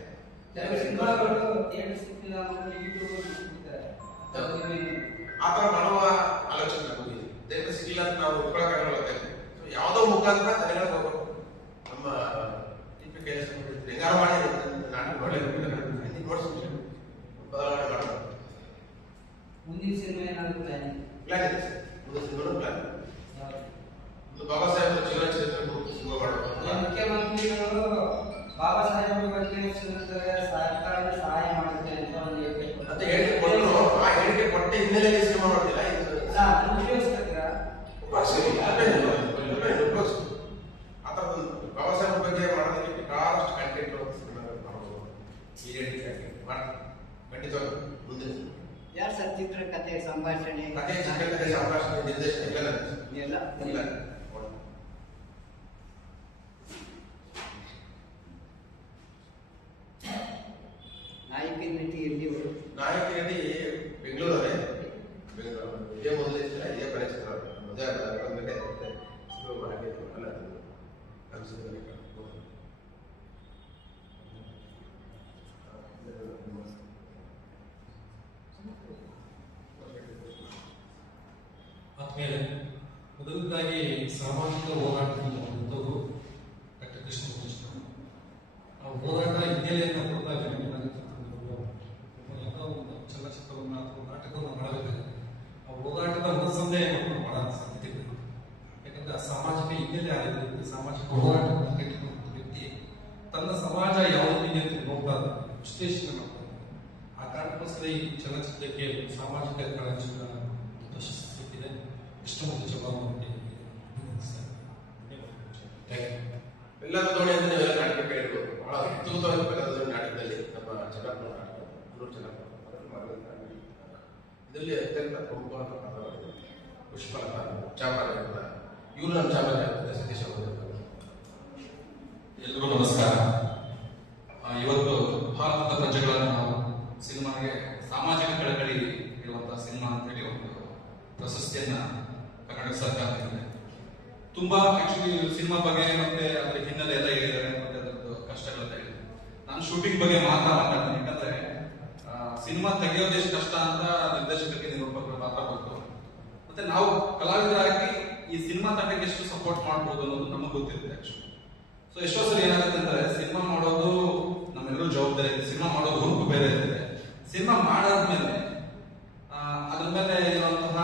ಆ ತರ ಮಾಡುವ ಆಲೋಚನೆ ನಮಗೆ ದಯವಿಟ್ಟು ಸಿಕ್ಕಿಲ್ಲ ಅಂತ ನಾವು ಒಪ್ಕೊಳ್ಳೋಕ್ಕಾಗಲ್ಲ. ಸೊ ಯಾವುದೋ ಮುಖಾಂತರ ಜನಗಳಿಗೆ ಹೋಗ್ಬೇಕು. ನಮ್ಮ ಹೆಂಗಾರು ಮಾಡಿ ನಾಟಕ ನೋಡಿಸ್ಬಿಟ್ಟು ಬದಲಾವಣೆ ಮಾಡೋದು. ಮುಂದಿನ ಸಿನಿಮಾ ಏನಾದ್ರು ಪ್ಲಾನ್ ಇದೆ ಸರ್. ಮುಂದಿನ ಸಿನಿಮಾನು ಪ್ಲಾನ್, ಒಂದು ಬಾಬಾ ಸಾಹೇಬ್ ಜೀವನ ಚರಿತ್ರೆ ಕುರಿತು ಸಿನಿಮಾ ಮಾಡೋದು. ಮುಖ್ಯಮಂತ್ರಿಗಳು ಬಾಬಾ ಸಾಹೇಬ್ ಬಗ್ಗೆ ಸರ್ಕಾರ ಸಹಾಯ ಮಾಡುತ್ತೆ ಅಂತ ಹೇಳಿಕೆ ಕೊಟ್ಟರು. ಆ ಹೇಳಿಕೆ ಕೊಟ್ಟ ಹಿನ್ನೆಲೆಯಲ್ಲಿ ಸಿನಿಮಾ ಮಾಡ್ತಿಲ್ಲ. ಆ ಥರದ್ದು ಬಾಬಾ ಸಾಹೇಬ್ ಬಗ್ಗೆ ಮಾಡೋದಕ್ಕೆ ಬೇಕಾದಷ್ಟು ಕಂಟೆಂಟ್ ಸಿನಿಮಾಗಳು ಮಾಡೋದು. ಈ ಹೇಳಿಕೆ ಖಂಡಿತವಾಗಿ ಮುಂದಿನ ಯಾರು ಸರ್ ಚಿತ್ರಕಥೆ, ಸಂಭಾಷಣೆ, ಕಥೆ, ಚಿತ್ರಕಥೆ, ಸಂಭಾಷಣೆ, ನಿರ್ದೇಶನ ಎಲ್ಲ ಇಲ್ಲ. ನಾಯಕ ನಟಿ ಎಲ್ಲಿವರು? ನಾಯಕ ನಟಿ ಬೆಂಗಳೂರವರೇ. ಇದೇ ಮೊದಲೇ ಚಿತ್ರ, ಇದೇ ಕೊನೆ ಚಿತ್ರ. ಮದುವೆ ಒಂದು ಗಂಟೆ ಆದ್ಮೇಲೆ ಮೊದಲದಾಗಿ ಸಾಮಾಜಿಕ ಹೋರಾಟವನ್ನು ಹೊಂದವರು ಡಾಕ್ಟರ್ ಕೃಷ್ಣಮೂರ್ತಿ. ಆ ಹೋರಾಟ ಹಿನ್ನೆಲೆಯನ್ನು ಕೊಟ್ಟಾಗ ಯಾವುದೋ ಒಂದು ಚಲನಚಿತ್ರವನ್ನು ಅಥವಾ ನಾಟಕವನ್ನು ಮಾಡಬೇಕಾಗುತ್ತೆ. ಆ ಹೋರಾಟದ ಮುನ್ಸಂದೇಹವನ್ನು ಮಾಡೋ ಸಾಧ್ಯತೆ ಇದೆ. ಯಾಕಂದ್ರೆ ಆ ಸಾಮಾಜಿಕ ಹಿನ್ನೆಲೆ ಆಗಿರುತ್ತೆ. ಸಾಮಾಜಿಕ ಹೋರಾಟವನ್ನು ಕಟ್ಟಿಕೊಂಡ ವ್ಯಕ್ತಿ ತನ್ನ ಸಮಾಜ ಯಾವ ರೀತಿಯಲ್ಲಿ ನೋಡ್ತಾ ವಿಶ್ಲೇಷಣೆ ಮಾಡ್ತಾರೆ. ಆ ಕಾರಣಕ್ಕೋಸ್ಕರ ಈ ಚಲನಚಿತ್ರಕ್ಕೆ ಸಾಮಾಜಿಕ ಕಳಂಚಿನ ಪ್ರಶಸ್ತಿ ಸಿಕ್ಕಿದೆ. ಕೃಷ್ಣಮೂರ್ತಿ ಚೌಹಾಣ್ ಎಲ್ಲರೂ ನೋಡಿ ಅಂತ ನೀವೆಲ್ಲ ನಾಟಕ ಕೇಳಿರ್ಬೋದು. ಬಹಳ ಅದ್ಭುತವಾಗಿ ಬೆಳೆದ ನಾಟಕದಲ್ಲಿ ನಮ್ಮ ಚೆನ್ನಾಗಿ ನಾಟಕ ಇದರಲ್ಲಿ ಅತ್ಯಂತ ಪ್ರಮುಖವಾದ ಪಾತ್ರ ಮಾಡಿದ್ದಾರೆ ಪುಷ್ಪಲತಾ ಚಾಮರಾಜನಗರ. ಇವರು ನಮ್ಮ ಚಾಮರಾಜನಗರ ಸತೀಶ್ ಅವರು. ಎಲ್ರಿಗೂ ನಮಸ್ಕಾರ. ಇವತ್ತು ಭಾರತದ ಪ್ರಜೆಗಳನ್ನು ನಾವು ಸಿನಿಮಾಗೆ ಸಾಮಾಜಿಕ ಕಳಕಳಿ ಇರುವಂತಹ ಸಿನಿಮಾ ಅಂತೇಳಿ ಒಂದು ಪ್ರಶಸ್ತಿಯನ್ನ ಕರ್ನಾಟಕ ಸರ್ಕಾರ ನೀಡಿದೆ. ತುಂಬಾ ಆಕ್ಚುಲಿ ಸಿನಿಮಾ ಬಗ್ಗೆ ಮತ್ತೆ ಅದರ ಹಿನ್ನೆಲೆ ಎಲ್ಲ ಹೇಳಿದ್ದಾರೆ, ಮತ್ತೆ ಅದರದ್ದು ಕಷ್ಟಗಳೆಲ್ಲ ಹೇಳಿದ್ದಾರೆ. ನಾನು ಶೂಟಿಂಗ್ ಬಗ್ಗೆ ಮಾತ್ರ ಮಾತಾಡ್ತೀನಿ. ಯಾಕಂದ್ರೆ ಸಿನಿಮಾ ತೆಗೆಯೋದು ಎಷ್ಟು ಕಷ್ಟ ಅಂತ ನಿರ್ದೇಶಕರಿಗೆ, ನಿರೂಪಕರು ಮಾತ್ರ ಗೊತ್ತು. ಮತ್ತೆ ನಾವು ಕಲಾವಿದರಾಗಿ ಈ ಸಿನಿಮಾ ತಂಡಕ್ಕೆ ಎಷ್ಟು ಸಪೋರ್ಟ್ ಮಾಡ್ಬೋದು ಅನ್ನೋದು ನಮಗೆ ಗೊತ್ತಿರುತ್ತೆ ಆಕ್ಚುಲಿ. ಸೊ ಎಷ್ಟೋ ಸಲ ಏನಾಗುತ್ತೆ ಅಂದ್ರೆ ಸಿನಿಮಾ ಮಾಡೋದು ನಮ್ಮೆಲ್ಲರೂ ಜವಾಬ್ದಾರಿ. ಸಿನಿಮಾ ಮಾಡೋದು ಹುರುಪು ಬೇರೆ ಇರುತ್ತೆ. ಸಿನಿಮಾ ಮಾಡಾದ್ಮೇಲೆ ಅದ್ರ ಮೇಲೆ ಇರುವಂತಹ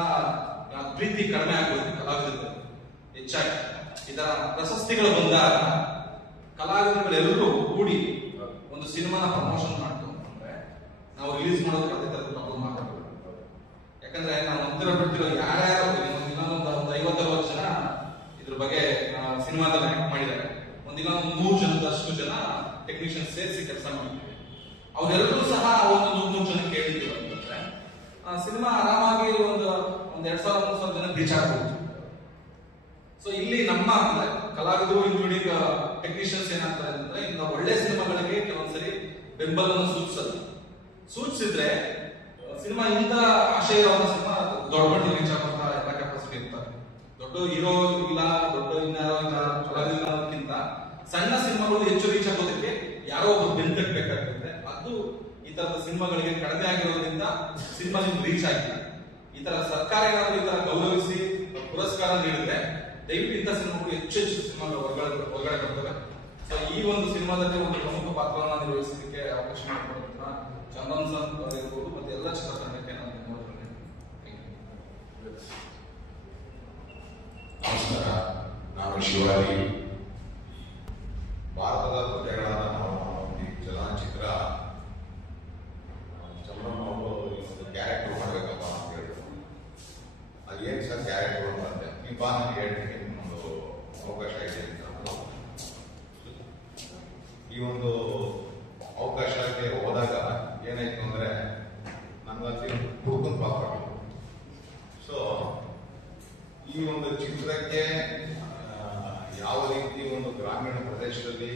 ಪ್ರೀತಿ ಕಡಿಮೆ ಆಗ್ಬೋದು ಕಲಾವಿದರು. ಹೆಚ್ಚಾಗಿ ಇದರ ಪ್ರಶಸ್ತಿಗಳು ಬಂದಾಗ ಕಲಾವಿದರುಗಳೆಲ್ಲರೂ ಕೂಡಿ ಒಂದು ಸಿನಿಮಾನ ಪ್ರಮೋಷನ್ ಮಾಡ್ತು ಅಂದ್ರೆ ನಾವು ರಿಲೀಸ್ ಮಾಡೋದು ಅದೇ ತರದ ಪ್ರಾಬ್ಲಮ್ ಆಗಬೇಕು. ಯಾಕಂದ್ರೆ ನಾವು ನಂತರ ಬಿಡ್ತಿರೋ ಯಾರ್ಯಾರು ಇನ್ನೊಂದು 50-60 ಜನ ಇದ್ರ ಬಗ್ಗೆ ಸಿನಿಮಾದಲ್ಲಿ ಆಕ್ಟ್ ಮಾಡಿದ್ದಾರೆ, ಒಂದಿನ 100 ಜನದಷ್ಟು ಜನ ಟೆಕ್ನಿಷಿಯನ್ ಸೇರಿಸಿ ಕೆಲಸ ಮಾಡಿದ್ದಾರೆ. ಅವರೆಲ್ಲರೂ ಸಹ ಒಂದು 100-100 ಜನ ಕೇಳಿದ್ರು ಅಂತಂದ್ರೆ ಸಿನಿಮಾ ಆರಾಮಾಗಿ ಒಂದು 2000-3000 ಜನ ರೀಚ್ ಆಗ್ಬೋದು. ಸೊ ಇಲ್ಲಿ ನಮ್ಮ ಅಂದ್ರೆ ಕಲಾವಿದರು ಇನ್ಕ್ಲೂಡಿಂಗ್ ಟೆಕ್ನಿಷಿಯನ್ಸ್ ಏನಾಗ್ತಾರೆ ಅಂದ್ರೆ ಇಂಥ ಒಳ್ಳೆ ಸಿನಿಮಾಗಳಿಗೆ ಕೆಲವೊಂದ್ಸರಿ ಬೆಂಬಲವನ್ನು ಸೂಚಿಸಿದ್ರೆ ಸಿನಿಮಾ ಇಂಥ ಆಶಯ ಇರೋ ಸಿನಿಮಾ ದೊಡ್ಡ ಮಟ್ಟಿಗೆ ರೀಚ್ ಆಗುವಂತ ಎಲ್ಲ ಕೆಪಾಸಿಟಿ ಇರ್ತಾರೆ. ದೊಡ್ಡ ಹೀರೋ ಇಲ್ಲ, ದೊಡ್ಡ ಇನ್ನಾರೋ ಇಲ್ಲ ಕಲಾವಿದಕ್ಕಿಂತ ಸಣ್ಣ ಸಿನಿಮಾಗಳು ಹೆಚ್ಚು ರೀಚ್ ಆಗೋದಕ್ಕೆ ಯಾರೋ ಒಬ್ಬರು ಬೆಂತಟ್ಬೇಕಾಗುತ್ತೆ. ಅದು ಈ ತರದ ಸಿನಿಮಾಗಳಿಗೆ ಕಡಿಮೆ ಆಗಿರೋದ್ರಿಂದ ಸಿನಿಮಾ ರೀಚ್ ಆಗಿಲ್ಲ. ಈ ತರ ಸರ್ಕಾರ ಏನಾದ್ರು ಈ ತರ ಗೌರವಿಸಿ ಪುರಸ್ಕಾರ ನೀಡಿದ್ರೆ ದಯವಿಟ್ಟು ಇಂಥ ಸಿನಿಮಾಗಳು ಹೆಚ್ಚು ಸಿನಿಮಾಗಳು ಹೊರಗಡೆ ಬರ್ತವೆ. ಸೊ ಈ ಒಂದು ಸಿನಿಮಾದಲ್ಲಿ ಒಂದು ಪ್ರಮುಖ ಪಾತ್ರವನ್ನು ನಿರ್ವಹಿಸಲಿಕ್ಕೆ ಅವಕಾಶ ಮಾಡಿಕೊಡುತ್ತ ಚಂದನ್ ಸರ್ ಇರ್ಬೋದು ಮತ್ತೆ ಎಲ್ಲ ಚಿತ್ರತಂಡಕ್ಕೆ ನಾನು ನಮಸ್ಕಾರ, ನಾನು ಶಿವಾಜಿ. ಭಾರತದ ಪ್ರಜೆಗಳಾದ ನಾವು ಈ ಚಲನಚಿತ್ರ ಚಂದ್ರನ್ ಅವರು ಒಂದು ಕ್ಯಾರೆಕ್ಟರ್ ಮಾಡಬೇಕಪ್ಪ ಅಂತ ಹೇಳಿದ್ರು. ಅದೇನು ಸರ್ ಕ್ಯಾರೆಕ್ಟರ್ ಅಂತಂದೆ, ಈ ಬಾ ನನಗೆ ಹೇಳ್ತೀನಿ ಒಂದು ಅವಕಾಶ ಇದೆ ಅಂತ. ಈ ಒಂದು ಅವಕಾಶಕ್ಕೆ ಹೋದಾಗ ಏನಾಯ್ತು ಅಂದ್ರೆ ನನಗಲ್ಲಿ ಹುಡುಗನ ಪಾತ್ರ. ಸೊ ಈ ಒಂದು ಚಿತ್ರಕ್ಕೆ ಯಾವ ರೀತಿ ಒಂದು ಗ್ರಾಮೀಣ ಪ್ರದೇಶದಲ್ಲಿ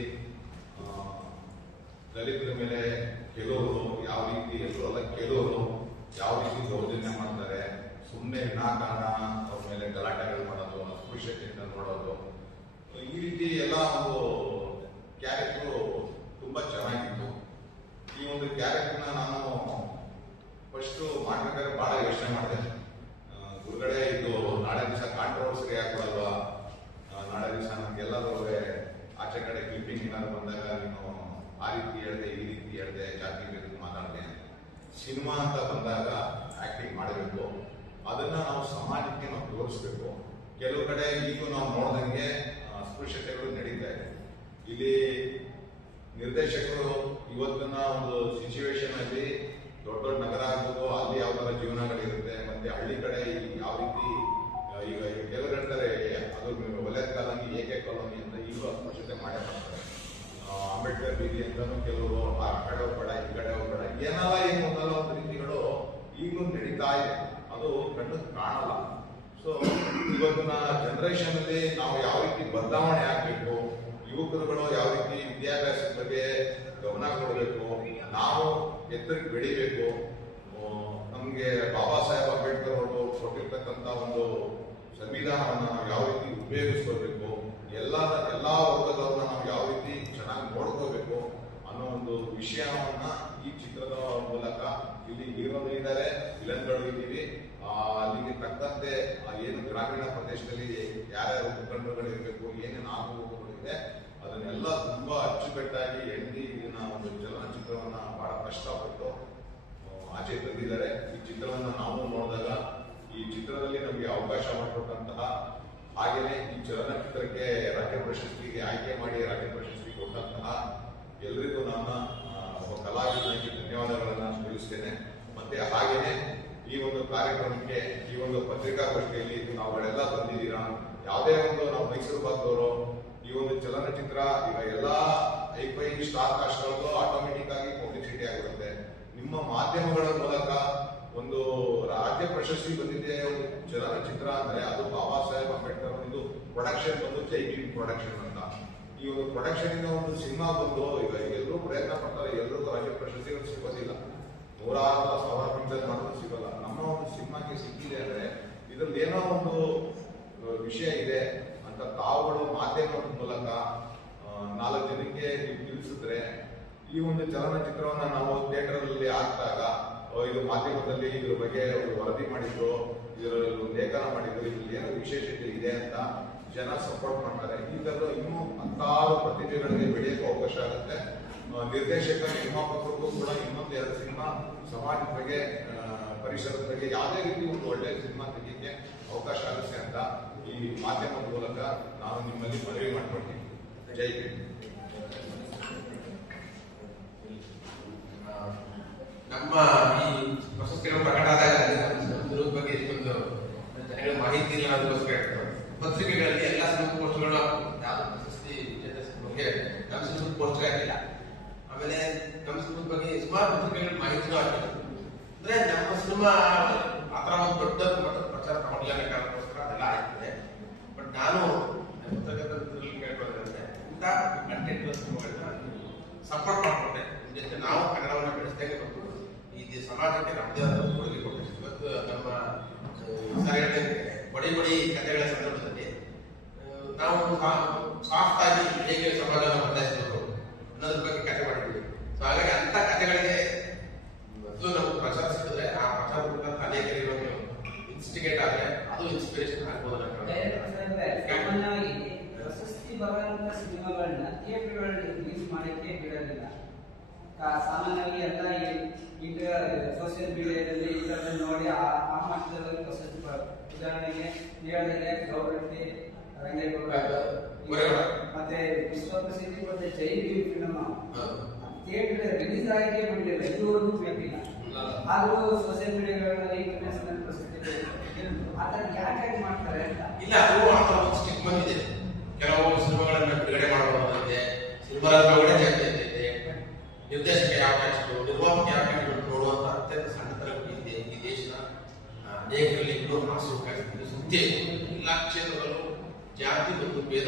ದಲಿತರ ಮೇಲೆ ಕೆಲವರು ಯಾವ ರೀತಿ, ಎಲ್ಲರೂ ಅಲ್ಲ ಕೆಲವರು ಯಾವ ರೀತಿ ದೌರ್ಜನ್ಯ ಮಾಡ್ತಾರೆ, ಸುಮ್ಮನೆ ವಿನಾಕಾರಣ ಅವ್ರ ಮೇಲೆ ಗಲಾಟೆಗಳು ಮಾಡೋದು, ಅಸ್ಪೃಶ್ಯತೆಯಿಂದ ನೋಡೋದು, ಈ ರೀತಿ ಎಲ್ಲ ಒಂದು ಕ್ಯಾರೆಕ್ಟರು ತುಂಬಾ ಚೆನ್ನಾಗಿತ್ತು. ಈ ಒಂದು ಕ್ಯಾರೆಕ್ಟರ್ನ ನಾನು ಫಸ್ಟ್ ಮಾಡ್ಬೇಕಾದ್ರೆ ಬಹಳ ಯೋಚನೆ ಮಾಡಿದೆ. ಗುರುಗಡೆ ಇದು ನಾಳೆ ದಿವಸ ಕಾಂಟ್ರವರ್ಸರಿ ಆಗ್ಬಿಡಲ್ವಾ, ನಾಳೆ ದಿವಸ ನಮ್ಗೆಲ್ಲರೂ ಆಚೆ ಕಡೆ ಕ್ಲಿಪ್ಪಿಂಗ್ ಏನಾದ್ರು ಬಂದಾಗ ನೀನು ಆ ರೀತಿ ಹೇಳಿದೆ, ಈ ರೀತಿ ಹೇಳಿದೆ, ಜಾತಿ ಬಗ್ಗೆ ಮಾತಾಡಿದೆ. ಸಿನಿಮಾ ಅಂತ ಬಂದಾಗ ಆಕ್ಟಿಂಗ್ ಮಾಡಬೇಕು, ಅದನ್ನ ನಾವು ಸಮಾಜಕ್ಕೆ ನಾವು ತೋರಿಸ್ಬೇಕು. ಕೆಲವು ಕಡೆ ಈಗೂ ನಾವು ನೋಡ್ದಂಗೆ ಅಸ್ಪೃಶ್ಯತೆಗಳು ನಡೀತಾ ಇದೆ. ಇಲ್ಲಿ ನಿರ್ದೇಶಕರು ಇವತ್ತಿನ ಒಂದು ಸಿಚುವೇಶನ್ ಅಲ್ಲಿ ದೊಡ್ಡ ದೊಡ್ಡ ನಗರ ಆಗ್ಬೋದು, ಅಲ್ಲಿ ಯಾವ ತರ ಜೀವನಗಳಿರುತ್ತೆ, ಮತ್ತೆ ಹಳ್ಳಿ ಕಡೆ ಯಾವ ರೀತಿ ಈಗ ಕೆಲವರು ಹೇಳ್ತಾರೆ ಅದು ಒಳ್ಳೆ ಕಾಲನಿ ಏಕೆ ಕಾಲೋನಿ ಅಂತ ಈಗಲೂ ಅಸ್ಪೃಶ್ಯತೆ ಮಾಡೇ ಮಾಡ್ತಾರೆ. ಅಂಬೇಡ್ಕರ್ ಬೀದಿ ಅಂತಾನು ಕೆಲವರು ಆ ಕಡೆ ಹೋಗ್ಬೇಡ ಈ ಕಡೆ ಹೋಗ್ಬೇಡ ಏನಾರ ಏನು ಒಂದಲ್ಲ ಒಂದು ರೀತಿಗಳು ಈಗಲೂ ನಡೀತಾ ಇದೆ, ಅದು ಕಣ್ಣು ಕಾಣಲ್ಲ. ಸೊ ಇವತ್ತಿನ ಜನರೇಷನ್ ಅಲ್ಲಿ ನಾವು ಯಾವ ರೀತಿ ಬದಲಾವಣೆ ಆಗ್ಬೇಕು, ಯುವಕರುಗಳು ಯಾವ ರೀತಿ ವಿದ್ಯಾಭ್ಯಾಸದ ಬಗ್ಗೆ ಗಮನ ಕೊಡಬೇಕು, ನಾವು ಎತ್ತರಕ್ಕೆ ಬೆಳಿಬೇಕು. ನಮ್ಗೆ ಬಾಬಾ ಸಾಹೇಬ್ ಅಂಬೇಡ್ಕರ್ ಅವರು ಕೊಟ್ಟಿರ್ತಕ್ಕಂಥ ಒಂದು ಸಂವಿಧಾನವನ್ನ ನಾವು ಯಾವ ರೀತಿ ಉಪಯೋಗಿಸ್ಕೋಬೇಕು, ಎಲ್ಲಾ ವರ್ಗದವ್ರನ್ನ ನಾವು ಯಾವ ರೀತಿ ಚೆನ್ನಾಗಿ ನೋಡ್ಕೋಬೇಕು ಅನ್ನೋ ಒಂದು ವಿಷಯವನ್ನ ಈ ಚಿತ್ರದ ಮೂಲಕ ಇಲ್ಲಿ ಹೀರೋಗಳು ಇದ್ದಾರೆ, ವಿಲನ್ಗಳು ಇದ್ದೀವಿ, ಅಲ್ಲಿಗೆ ತಕ್ಕಂತೆ ಏನು ಗ್ರಾಮೀಣ ಪ್ರದೇಶದಲ್ಲಿ ಯಾರ್ಯಾರು ಮುಖಂಡರುಗಳು ಇರಬೇಕು, ಏನೇನು ಆಗುವುಗಳು ಇದೆ ಅದನ್ನೆಲ್ಲ ತುಂಬಾ ಅಚ್ಚುಕಟ್ಟಾಗಿ ಎಣ್ಣಿ ಇದನ್ನ ಒಂದು ಚಲನಚಿತ್ರವನ್ನ ಬಹಳ ಕಷ್ಟಪಟ್ಟು ಆಚೆ ತಂದಿದ್ದಾರೆ. ಈ ಚಿತ್ರವನ್ನ ನಾವು ನೋಡಿದಾಗ ಈ ಚಿತ್ರದಲ್ಲಿ ನಮಗೆ ಅವಕಾಶ ಮಾಡಿಕೊಟ್ಟಂತಹ, ಹಾಗೇನೆ ಈ ಚಲನಚಿತ್ರಕ್ಕೆ ರಾಜ್ಯ ಪ್ರಶಸ್ತಿಗೆ ಆಯ್ಕೆ ಮಾಡಿ ರಾಜ್ಯ ಪ್ರಶಸ್ತಿ ಕೊಟ್ಟಂತಹ ಎಲ್ರಿಗೂ ನಾನು ಒಬ್ಬ ಕಲಾವಿದನಾಗಿ ಧನ್ಯವಾದಗಳನ್ನ ತಿಳಿಸ್ತೇನೆ. ಮತ್ತೆ ಹಾಗೇನೆ ಈ ಒಂದು ಕಾರ್ಯಕ್ರಮಕ್ಕೆ, ಈ ಒಂದು ಪತ್ರಿಕಾಗೋಷ್ಠಿಯಲ್ಲಿ ನಾವುಗಳೆಲ್ಲ ಬಂದಿದ್ದೀರಾ. ಯಾವುದೇ ಒಂದು ನಾವು ಮೈಸೂರು ಭಾಗದವರು ಈ ಒಂದು ಚಲನಚಿತ್ರ ಈಗ ಎಲ್ಲಾ ಐಫೈ ಸ್ಟಾರ್ ಕಾಸ್ಟ್ಗಳದ್ದು ಆಟೋಮೆಟಿಕ್ ಆಗಿ ಪಬ್ಲಿಸಿಟಿ ಆಗಿರುತ್ತೆ. ನಿಮ್ಮ ಮಾಧ್ಯಮಗಳ ಮೂಲಕ ಒಂದು ರಾಜ್ಯ ಪ್ರಶಸ್ತಿ ಬಂದಿದೆ ಒಂದು ಚಲನಚಿತ್ರ ಅಂದ್ರೆ ಅದು ಬಾಬಾ ಸಾಹೇಬ್ ಅಂಬೇಡ್ಕರ್ ಇದು ಪ್ರೊಡಕ್ಷನ್ ಬಂದು ಜೈ ಭೀಮ್ ಪ್ರೊಡಕ್ಷನ್ ಅಂತ. ಈ ಒಂದು ಪ್ರೊಡಕ್ಷನ್ ಇಂದ ಒಂದು ಸಿನಿಮಾ ಬಂದು ಈಗ ಎಲ್ಲರೂ ಪ್ರಯತ್ನ ಪಡ್ತಾರೆ, ಎಲ್ಲರಿಗೂ ರಾಜ್ಯ ಪ್ರಶಸ್ತಿಗಳು ಸಿಗೋದಿಲ್ಲ, 100,000 ಪಿಕ್ಚರ್ ಮಾಡೋದು ಸಿಗೋಲ್ಲ. ನಮ್ಮ ಒಂದು ಸಿನಿಮಾಗೆ ಸಿಕ್ಕಿದೆ ಅಂದ್ರೆ ಇದ್ರಲ್ಲಿ ಏನೋ ಒಂದು ವಿಷಯ ಇದೆ ಅಂತ ತಾವುಗಳು ಮಾಧ್ಯಮದ ಮೂಲಕ 4 ಜನಕ್ಕೆ ನೀವು ತಿಳಿಸಿದ್ರೆ, ಈ ಒಂದು ಚಲನಚಿತ್ರವನ್ನ ನಾವು ಥಿಯೇಟರ್ ಅಲ್ಲಿ ಹಾಕಿದಾಗ ಇದು ಮಾಧ್ಯಮದಲ್ಲಿ ಇದ್ರ ಬಗ್ಗೆ ವರದಿ ಮಾಡಿದ್ರು, ಇದರಲ್ಲಿ ಒಂದು ಲೇಖನ ಮಾಡಿದ್ರು, ಇದ್ರಲ್ಲಿ ಏನೋ ವಿಶೇಷತೆ ಇದೆ ಅಂತ ಜನ ಸಪೋರ್ಟ್ ಮಾಡ್ತಾರೆ. ಈ ತರದ ಇನ್ನೂ 10 ಪ್ರತಿಭೆಗಳಿಗೆ ಬೆಳೆಯಕ್ಕೆ ಅವಕಾಶ ಆಗುತ್ತೆ. ನಿರ್ದೇಶಕ ನಿರ್ಮಾಪಕರಿಗೂ ಕೂಡ ಇನ್ನೊಂದು 2 ಸಿನಿಮಾ ಸಮಾಜದ ಬಗ್ಗೆ, ಪರಿಸರದ ಬಗ್ಗೆ ಯಾವುದೇ ರೀತಿ ಒಂದು ಒಳ್ಳೆಯ ಸಿನಿಮಾ ತೆಗೆಯಕ್ಕೆ ಅವಕಾಶ ಆಗುತ್ತೆ ಅಂತ ಈ ಮಾಧ್ಯಮದ ಮೂಲಕ ನಾನು ನಿಮ್ಮಲ್ಲಿ ಮನವಿ ಮಾಡ್ಕೊಳ್ತೀನಿ. ಜೈ ಹಿಂದ್. ನಮ್ಮ ಈ ಪ್ರಶಸ್ತಿಗಳು ಪ್ರಕಟ ಆದಾಗ ಇದ್ರ ಬಗ್ಗೆ ಇಷ್ಟೊಂದು ಜನಗಳಿಗೆ ಮಾಹಿತಿ ಇಲ್ಲ ಅನ್ನೋದಕ್ಕೋಸ್ಕರ ಪತ್ರಿಕೆಗಳಲ್ಲಿ ಎಲ್ಲ ಸಿನಿಮಾ ಪೋಸ್ಟ್ಗಳು ಯಾವ್ದು ಪ್ರಶಸ್ತಿ ಬಗ್ಗೆ ನಮ್ಮ ಸಿನಿಮಾ ಪೋಸ್ಟರ್ ಆಗಿಲ್ಲ. ಆಮೇಲೆ ನಮ್ಮ ಸಿನಿಮಾ ಬಗ್ಗೆ ಸುಮಾರು ಪತ್ರಿಕೆಗಳ ಮಾಹಿತಿನೂ ಆಗಿಲ್ಲ. ಅಂದ್ರೆ ನಮ್ಮ ಸಿನಿಮಾ ಆತರ ಒಂದು ದೊಡ್ಡ ಮಟ್ಟದ ಪ್ರಚಾರ ತಗೊಂಡಿಲ್ಲ ಕಾರಣಕ್ಕೋಸ್ಕರ ಅದೆಲ್ಲ ಆಗ್ತದೆ. ಬಟ್ ನಾನು ಪತ್ರಕರ್ತರಲ್ಲಿ ಕೇಳ್ಕೊಳ್ಳೋದಂದ್ರೆ ಇಂಥ ಕಂಟೆಂಟ್ ಸಿನಿಮಾಗಳನ್ನ ಸಪೋರ್ಟ್ ಮಾಡ್ಕೊಂಡೆ. ನಿಮ್ ಜೊತೆ ನಾವು ಕನ್ನಡವನ್ನ ಬೆಳೆಸಿದಾಗ ಬಂದು ಈ ಸಮಾಜಕ್ಕೆ ನಮ್ಮದೇ ಆದ ಕೊಡುಗೆ ಕೊಟ್ಟಿದ್ದೀವಿ. ಇವತ್ತು ನಮ್ಮ ಬಡಿ ಬಡಿ ಕಥೆಗಳ ಸಂದರ್ಭದಲ್ಲಿ ನಾವು ಸಾಫ್ಟ್ ಆಗಿ ಹೇಗೆ ಸಮಾಜವನ್ನು ಬದಲಾಯಿಸಬೇಕು ಅನ್ನೋದ್ರ ಬಗ್ಗೆ ಕಥೆ ಮಾಡಿದ್ವಿ. ಸೊ ಹಾಗಾಗಿ ಅಂತ ಕಥೆಗಳಿಗೆ ಮೊದಲು ನಮ್ಗೆ ಪ್ರಚಾರ ಸಿಕ್ಕಿದ್ರೆ ಆ ಪ್ರಚಾರ ಅನೇಕರಿಗೆ ಇನ್ಸ್ಟಿಗೇಟ್ ಆದ್ರೆ ಅದು ಇನ್ಸ್ಪಿರೇಷನ್ ಆಗ್ಬೋದು. ಸಾಮಾನ್ಯವಾಗಿ ಪ್ರಶಸ್ತಿ ಬರುವಂತ ಸಿನಿಮಾಗಳನ್ನ ಥಿಯೇಟರ್ಗಳಲ್ಲಿ ರಿಲೀಸ್ ಮಾಡಕ್ಕೆ ಬಿಡೋದಿಲ್ಲ. ಸಾಮಾನ್ಯವಾಗಿ ಎಲ್ಲ ಈಗ ಸೋಷಿಯಲ್ ಮೀಡಿಯಾದಲ್ಲಿ ಇದರಲ್ಲಿ ನೋಡಿ ಆ ಮಟ್ಟದಲ್ಲಿ ಪ್ರಶಸ್ತಿ ಬರುತ್ತೆ. ಉದಾಹರಣೆಗೆ ಹೇಳಿದ್ರೆ ಗೌರವಕ್ಕೆ ರಂಗೇಗೌಡ ಮತ್ತೆ ವಿಶ್ವಪ್ರಸಿದ್ಧಿ ಮತ್ತೆ ಜೈ ಭೀಮ್ ಫಿಲ್ಮ್ ಥಿಯೇಟರ್ ರಿಲೀಸ್ ಆಗಿಯೇ ಬಿಡಲಿಲ್ಲ, ಇದುವರೆಗೂ ಬೇಕಿಲ್ಲ. ಆದ್ರೂ ಸೋಷಿಯಲ್ ಮೀಡಿಯಾಗಳಲ್ಲಿ ಇಂಟರ್ನ್ಯಾಷನಲ್ ಪ್ರಶಸ್ತಿ ಆತರ ಯಾಕೆ ಮಾಡ್ತಾರೆ ಅಂತ ಇಲ್ಲ. ಅದು ಆತರ ಒಂದು ಸ್ಟಿಗ್ಮಾ ಇದೆ. ಕೆಲವು ಸಿನಿಮಾಗಳನ್ನ ಬಿಡುಗಡೆ ಮಾಡುವುದಿದೆ, ಸಿನಿಮಾದ ಒಳ್ಳೆ ಜಾತಿ ಇದೆ, ನಿರ್ದೇಶಕ ಯಾಕೆ ಅಷ್ಟು, ನಿರ್ಮಾಪಕ ಯಾಕೆ ನೋಡುವಂತ ಅತ್ಯಂತ ಸಣ್ಣತನ ಇದೆ ಈ ದೇಶದ ಅನೇಕರಲ್ಲಿ ಇನ್ನೂ ಆಸಕ್ತಿ ಸುದ್ದಿ ಎಲ್ಲಾ ಕ್ಷೇತ್ರದಲ್ಲೂ ಜಾತಿ ಮತ್ತು ಭೇದ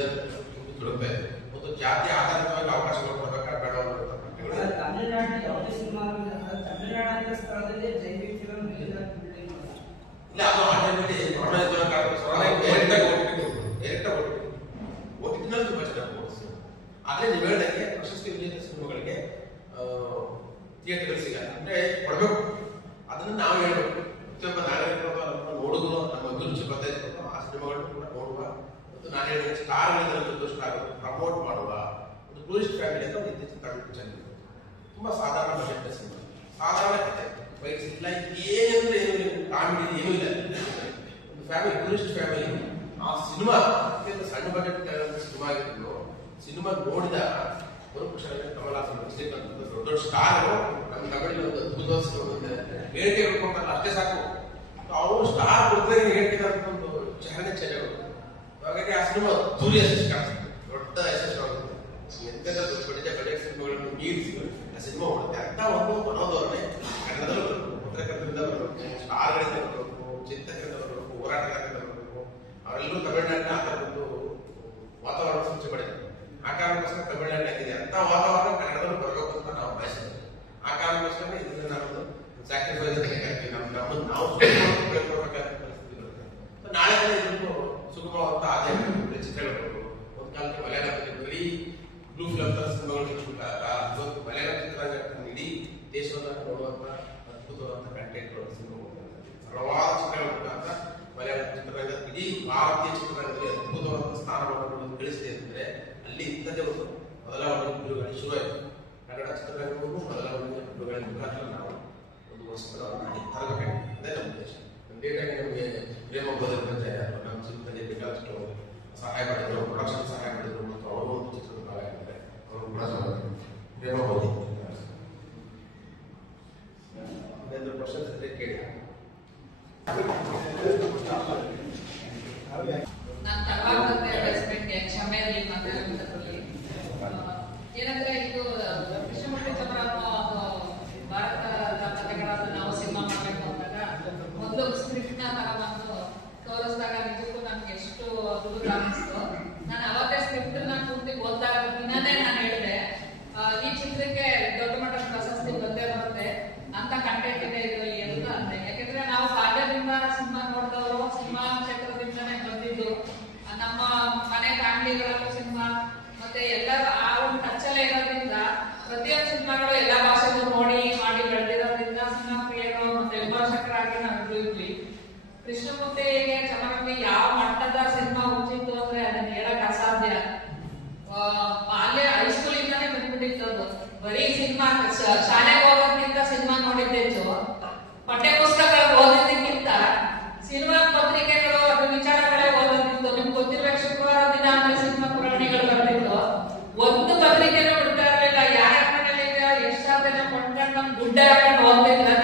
ತೊಡಗ್ತಾ ಇದೆ. ಮತ್ತು ಜಾತಿ ಆಧಾರಿತವಾಗಿ ಅವಕಾಶಗಳು ಕೊಡಬೇಕಾದ್ರೆ ಬೇಡ. ತಮಿಳುನಾಡಿನ ಯಾವುದೇ ಸಿನಿಮಾ ತಮಿಳುನಾಡಿನ ಸ್ಥಳದಲ್ಲಿ ಜೈವಿಕ ಫಿಲ್ಮ್ ಇಲ್ಲ. ಅದು ಆಲ್ರೆಡಿ ಒರಿಜಿನಲ್ ತುಂಬಾ ಚೆನ್ನಾಗಿ ಓಡಿಸಿ. ಆದ್ರೆ ನೀವು ಹೇಳಿದಂಗೆ ಪ್ರಶಸ್ತಿ ವಿಜೇತ ಸಿನಿಮಾಗಳಿಗೆ ಥಿಯೇಟರ್ ಸಿಗಲ್ಲ. ಅಂದ್ರೆ ಕೊಡಬೇಕು, ಅದನ್ನ ನಾವು ಹೇಳ್ಬೇಕು. ಪ್ರತಿಯೊಬ್ಬ ನಾಗರಿಕರು ನೋಡಿದ್ರು ನಮ್ಮ ಅಭಿರುಚಿ ಬದಲಾಯಿಸಬೇಕು. ಆ ಸಿನಿಮಾಗಳನ್ನು ಕೂಡ ನೋಡುವ ಮತ್ತು ನಾನು ಹೇಳಿದ ಸ್ಟಾರ್ಗಳಿಂದ ಸ್ಟಾರ್ ಪ್ರಮೋಟ್ ಮಾಡುವ ಒಂದು ಟೂರಿಸ್ಟ್ ಫ್ಯಾಮಿಲಿ ಅಂತ ಒಂದು ಇತ್ತೀಚಿನ ತಮಿಳು ಚೆನ್ನಾಗಿದೆ. ತುಂಬಾ ಸಾಧಾರಣ ಬಜೆಟ್ ಸಿನಿಮಾ, ಸಾಧಾರಣ ಕಥೆ, ಬೈಕ್ಸ್ ಇಲ್ಲ, ಏನಂದ್ರೆ ಏನು ಕಾಮಿಡಿ ಏನೂ ಇಲ್ಲ. ಒಂದು ಫ್ಯಾಮಿಲಿ, ಟೂರಿಸ್ಟ್ ಫ್ಯಾಮಿಲಿ. ಆ ಸಿನಿಮಾ ಅತ್ಯಂತ ಸಣ್ಣ ಬಜೆಟ್ ಸಿನಿಮಾ ಆಗಿದ್ದು ಸಿನಿಮಾ ನೋಡಿದ ಕಮಲ್ ಹಾಸನ್ ದೊಡ್ಡ ದೊಡ್ಡ ಸ್ಟಾರ್ ನಮ್ಮ ತಮಿಳಿನ ಒಂದು ಅದ್ಭುತ ಹೇಳಿಕೆ ಹೇಳ್ಕೊಂಡಲ್ಲ ಅಷ್ಟೇ ಸಾಕು. ಅವರು ಸ್ಟಾರ್ ಕೊಡ್ತಾರೆ ಹೇಳಿಕೆ ಒಂದು ಚಹನೆ ಚೆನ್ನಾಗಿ. ಹಾಗಾಗಿ ಆ ಸಿನಿಮಾ ತೂರಿ ಯಶಸ್ಸು ಕಾಣಿಸುತ್ತೆ, ದೊಡ್ಡ ಯಶಸ್ವಾಗುತ್ತೆ. ಎಂತೆಲ್ಲ ದೊಡ್ಡ ಬಜೆಟ್ ಸಿನಿಮಾಗಳನ್ನು ಮೀರಿಸಿ ಆ ಸಿನಿಮಾ ಮಾಡುತ್ತೆ. ಅಂತ ಒಂದು ಮನೋಧೋರಣೆ ಕನ್ನಡದಲ್ಲೂ ಬರಬೇಕು, ಪತ್ರಕರ್ತರಿಂದ ಬರಬೇಕು, ಸ್ಟಾರ್ಗಳಿಂದ ಬರಬೇಕು, ಚಿಂತಕರಿಂದ ಬರಬೇಕು, ಹೋರಾಟಗಾರರಿಂದ ಬರಬೇಕು. ಅವರೆಲ್ಲರೂ ತಮಿಳುನಾಡಿನ ಆ ಥರದ್ದು ವಾತಾವರಣ ಸೃಷ್ಟಿ ಮಾಡಿದ್ದಾರೆ. ಆ ಕಾರಣಕ್ಕೋಸ್ಕರ ತಮಿಳುನಾಡಿನಾಗಿದೆ ಅಂತ ವಾತಾವರಣ ಕನ್ನಡದಲ್ಲೂ ಬರಬೇಕು ಅಂತ ನಾವು ಬಯಸಿದ್ದೇವೆ. ಆ ಕಾರಣಕ್ಕೋಸ್ಕರ ಇದನ್ನ ನಾವು ಸ್ಯಾಕ್ರಿಫೈಸ್ ನಾವು ಬೆಳ್ಕೊಳ್ಬೇಕಾದ ಪರಿಸ್ಥಿತಿ ಬರುತ್ತೆ. ನಾಳೆ ಇದನ್ನು ಸುಗಮವಾದಂತ ಆದಾಯ ಚಿತ್ರಗಳು ಒಂದು ಕಾಲಕ್ಕೆ ಮಲಯಾಳದಲ್ಲಿ ಬರೀ ಬ್ಲೂ ಫಿಲಮ್ ತರ ಸಿನಿಮಾಗಳು ಮಲಯಾಳ ಚಿತ್ರರಂಗ ಇಡೀ ದೇಶವನ್ನು ನೋಡುವಂತ ಅದ್ಭುತವಾದಂತ ಕಂಟೆಂಟ್ ಸಿನಿಮಾಗಳು, ಹಲವಾರು ಚಿತ್ರಗಳು ಅಂತ ಮಲಯಾಳ ಚಿತ್ರರಂಗ ಇಡೀ ಭಾರತೀಯ ಚಿತ್ರರಂಗದಲ್ಲಿ ಅದ್ಭುತವಾದ ಸ್ಥಾನವನ್ನು ಗಳಿಸಿದೆ ಅಂದರೆ ಅಲ್ಲಿ ಇಂಥದ್ದೇ ಒಂದು ಬದಲಾವಣೆ ಬಿಡುಗಡೆ ಶುರುವಾಯಿತು. ಕನ್ನಡ ಚಿತ್ರರಂಗವನ್ನು ಬದಲಾವಣೆ ಬಿಡುಗಡೆ ಮುಖಾಂತರ ನಾವು ಒಂದು ವಸ್ತುಗಳನ್ನು ತರಬೇಕಾಗಿದೆ. ಅದೇ ನಮ್ಮ ಉದ್ದೇಶ. ನಮಗೆ ಪ್ರೇಮ ಬೋಧನೆ ನಮ್ಮ ಚಿತ್ರದಲ್ಲಿ ಬೇಕಾದಷ್ಟು ಸಹಾಯ ಮಾಡಿದ್ರು, ಪ್ರೊಡಕ್ಷನ್ ಸಹಾಯ ಮಾಡಿದ್ರು ಮತ್ತು ಅವರು ಒಂದು ಚಿತ್ರದ ಭಾಗ ಆಗಿದ್ದಾರೆ. ಅವರು ಕೂಡ ಪ್ರೇಮ ಬೋಧಿ ಕ್ವಶನ್ಸ್ ಇದ್ರೆ ಕೇಳಿ. ಏನಂದ್ರೆ ಇದು ಕೃಷ್ಣಮೂರ್ತಿ ಚಂದ್ರಪ್ಪ ಭಾರತದ ಕಥೆಗಳನ್ನು ನಾವು ಸಿನಿಮಾ ಮಾಡಬೇಕು ಅಂದಾಗ ಒಂದು ಸ್ಕ್ರಿಪ್ಟ್ ನ ತಗೊಂಡು ತೋರಿಸಿದಾಗ ನಿಜಕ್ಕೂ ನನ್ಗೆ ಎಷ್ಟು ಅದ್ಭುತ ಅನಿಸ್ತು. ನಾನು ಅವತ್ತೇ ಸ್ಕ್ರಿಪ್ಟ್ ನ ಪೂರ್ತಿ ಓದಿದಾಗ ದಿನನೇ ನಾನು ಹೇಳಿದೆ ಈ ಚಿತ್ರಕ್ಕೆ ದೊಡ್ಡ ಮಟ್ಟದ ಪ್ರಶಸ್ತಿ ಬಂದೇ ಬರುತ್ತೆ ಅಂತ ಕಂಟೆಂಟ್ ಇದೆ ಇದರಲ್ಲಿ ಅಂತ ಅಂದೆ. ಯಾಕಂದ್ರೆ ನಾವು ಬಾಲ್ಯದಿಂದ ಸಿನಿಮಾ ನೋಡಿದವರು, ಸಿನಿಮಾ ಕ್ಷೇತ್ರದಿಂದನೇ ಬಂದಿದ್ದು, ನಮ್ಮ ಮನೆ ಫ್ಯಾಮಿಲಿಗಳಲ್ಲೂ ಸಿನಿಮಾ ಮತ್ತೆ ಎಲ್ಲರೂ ಆ ಒಂದು ಟಚ್ಚಲ್ಲೇ ಇರೋದ್ರಿಂದ ಪ್ರತಿಯೊಂದು ಸಿನಿಮಾಗಳು ಎಲ್ಲಾ ಭಾಷೆಗೂ ನೋಡಿ ಮಾಡಿ ಬೆಳೆದಿರೋದ್ರಿಂದ ಸಿನಿಮಾ ಪ್ರಿಯರು ಮತ್ತೆ ವಿಮರ್ಶಕರಾಗಿ ನಾವು ಇದ್ವಿ. ಕೃಷ್ಣಮೂರ್ತಿಗೆ ಚಮರಂಗಿ ಯಾವ ಮಟ್ಟದ ಸಿನಿಮಾ ಹುಚ್ಚಿತ್ತು ಅಂದ್ರೆ ಅದನ್ನ ಹೇಳಕ್ ಅಸಾಧ್ಯ. ಬಾಲ್ಯ ಹೈಸ್ಕೂಲ್ ಇಂದಾನೆ ಬಂದ್ಬಿಟ್ಟಿತ್ತು ಅದು. ಬರೀ ಸಿನಿಮಾ ಶಾಲೆಗೆ ಹೋಗೋದ್ಕಿಂತ ಸಿನಿಮಾ ನೋಡಿದ್ದೆಚ್ಚು, ಪಠ್ಯ ಪುಸ್ತಕಗಳು ಓದಿದ್ದಕ್ಕಿಂತ ಸಿನಿಮಾ ಪತ್ರಿಕೆಗಳು ಅದು ವಿಚಾರಗಳೇ ಓದೋದಿತ್ತು. ನಿಮ್ಗೆ ಗೊತ್ತಿರ್ಬೇಕು, ಶುಕ್ರವಾರ ದಿನ ಅಂದ್ರೆ ಸಿನಿಮಾ ಪುರಾಣಿಗಳು ಬರ್ತಿತ್ತು. ಒಂದು ಪತ್ರಿಕೆನೂ ಬಿಡ್ತಾ ಇರಲಿಲ್ಲ. ಯಾರ ಮನೇಲಿ ಎಷ್ಟಾದ ಜನ ಕೊಂಡ್ಕೊಂಡು ನಮ್ ದುಡ್ಡು ಹಾಕೊಂಡು ಹೋಗ್ತಿಲ್ಲ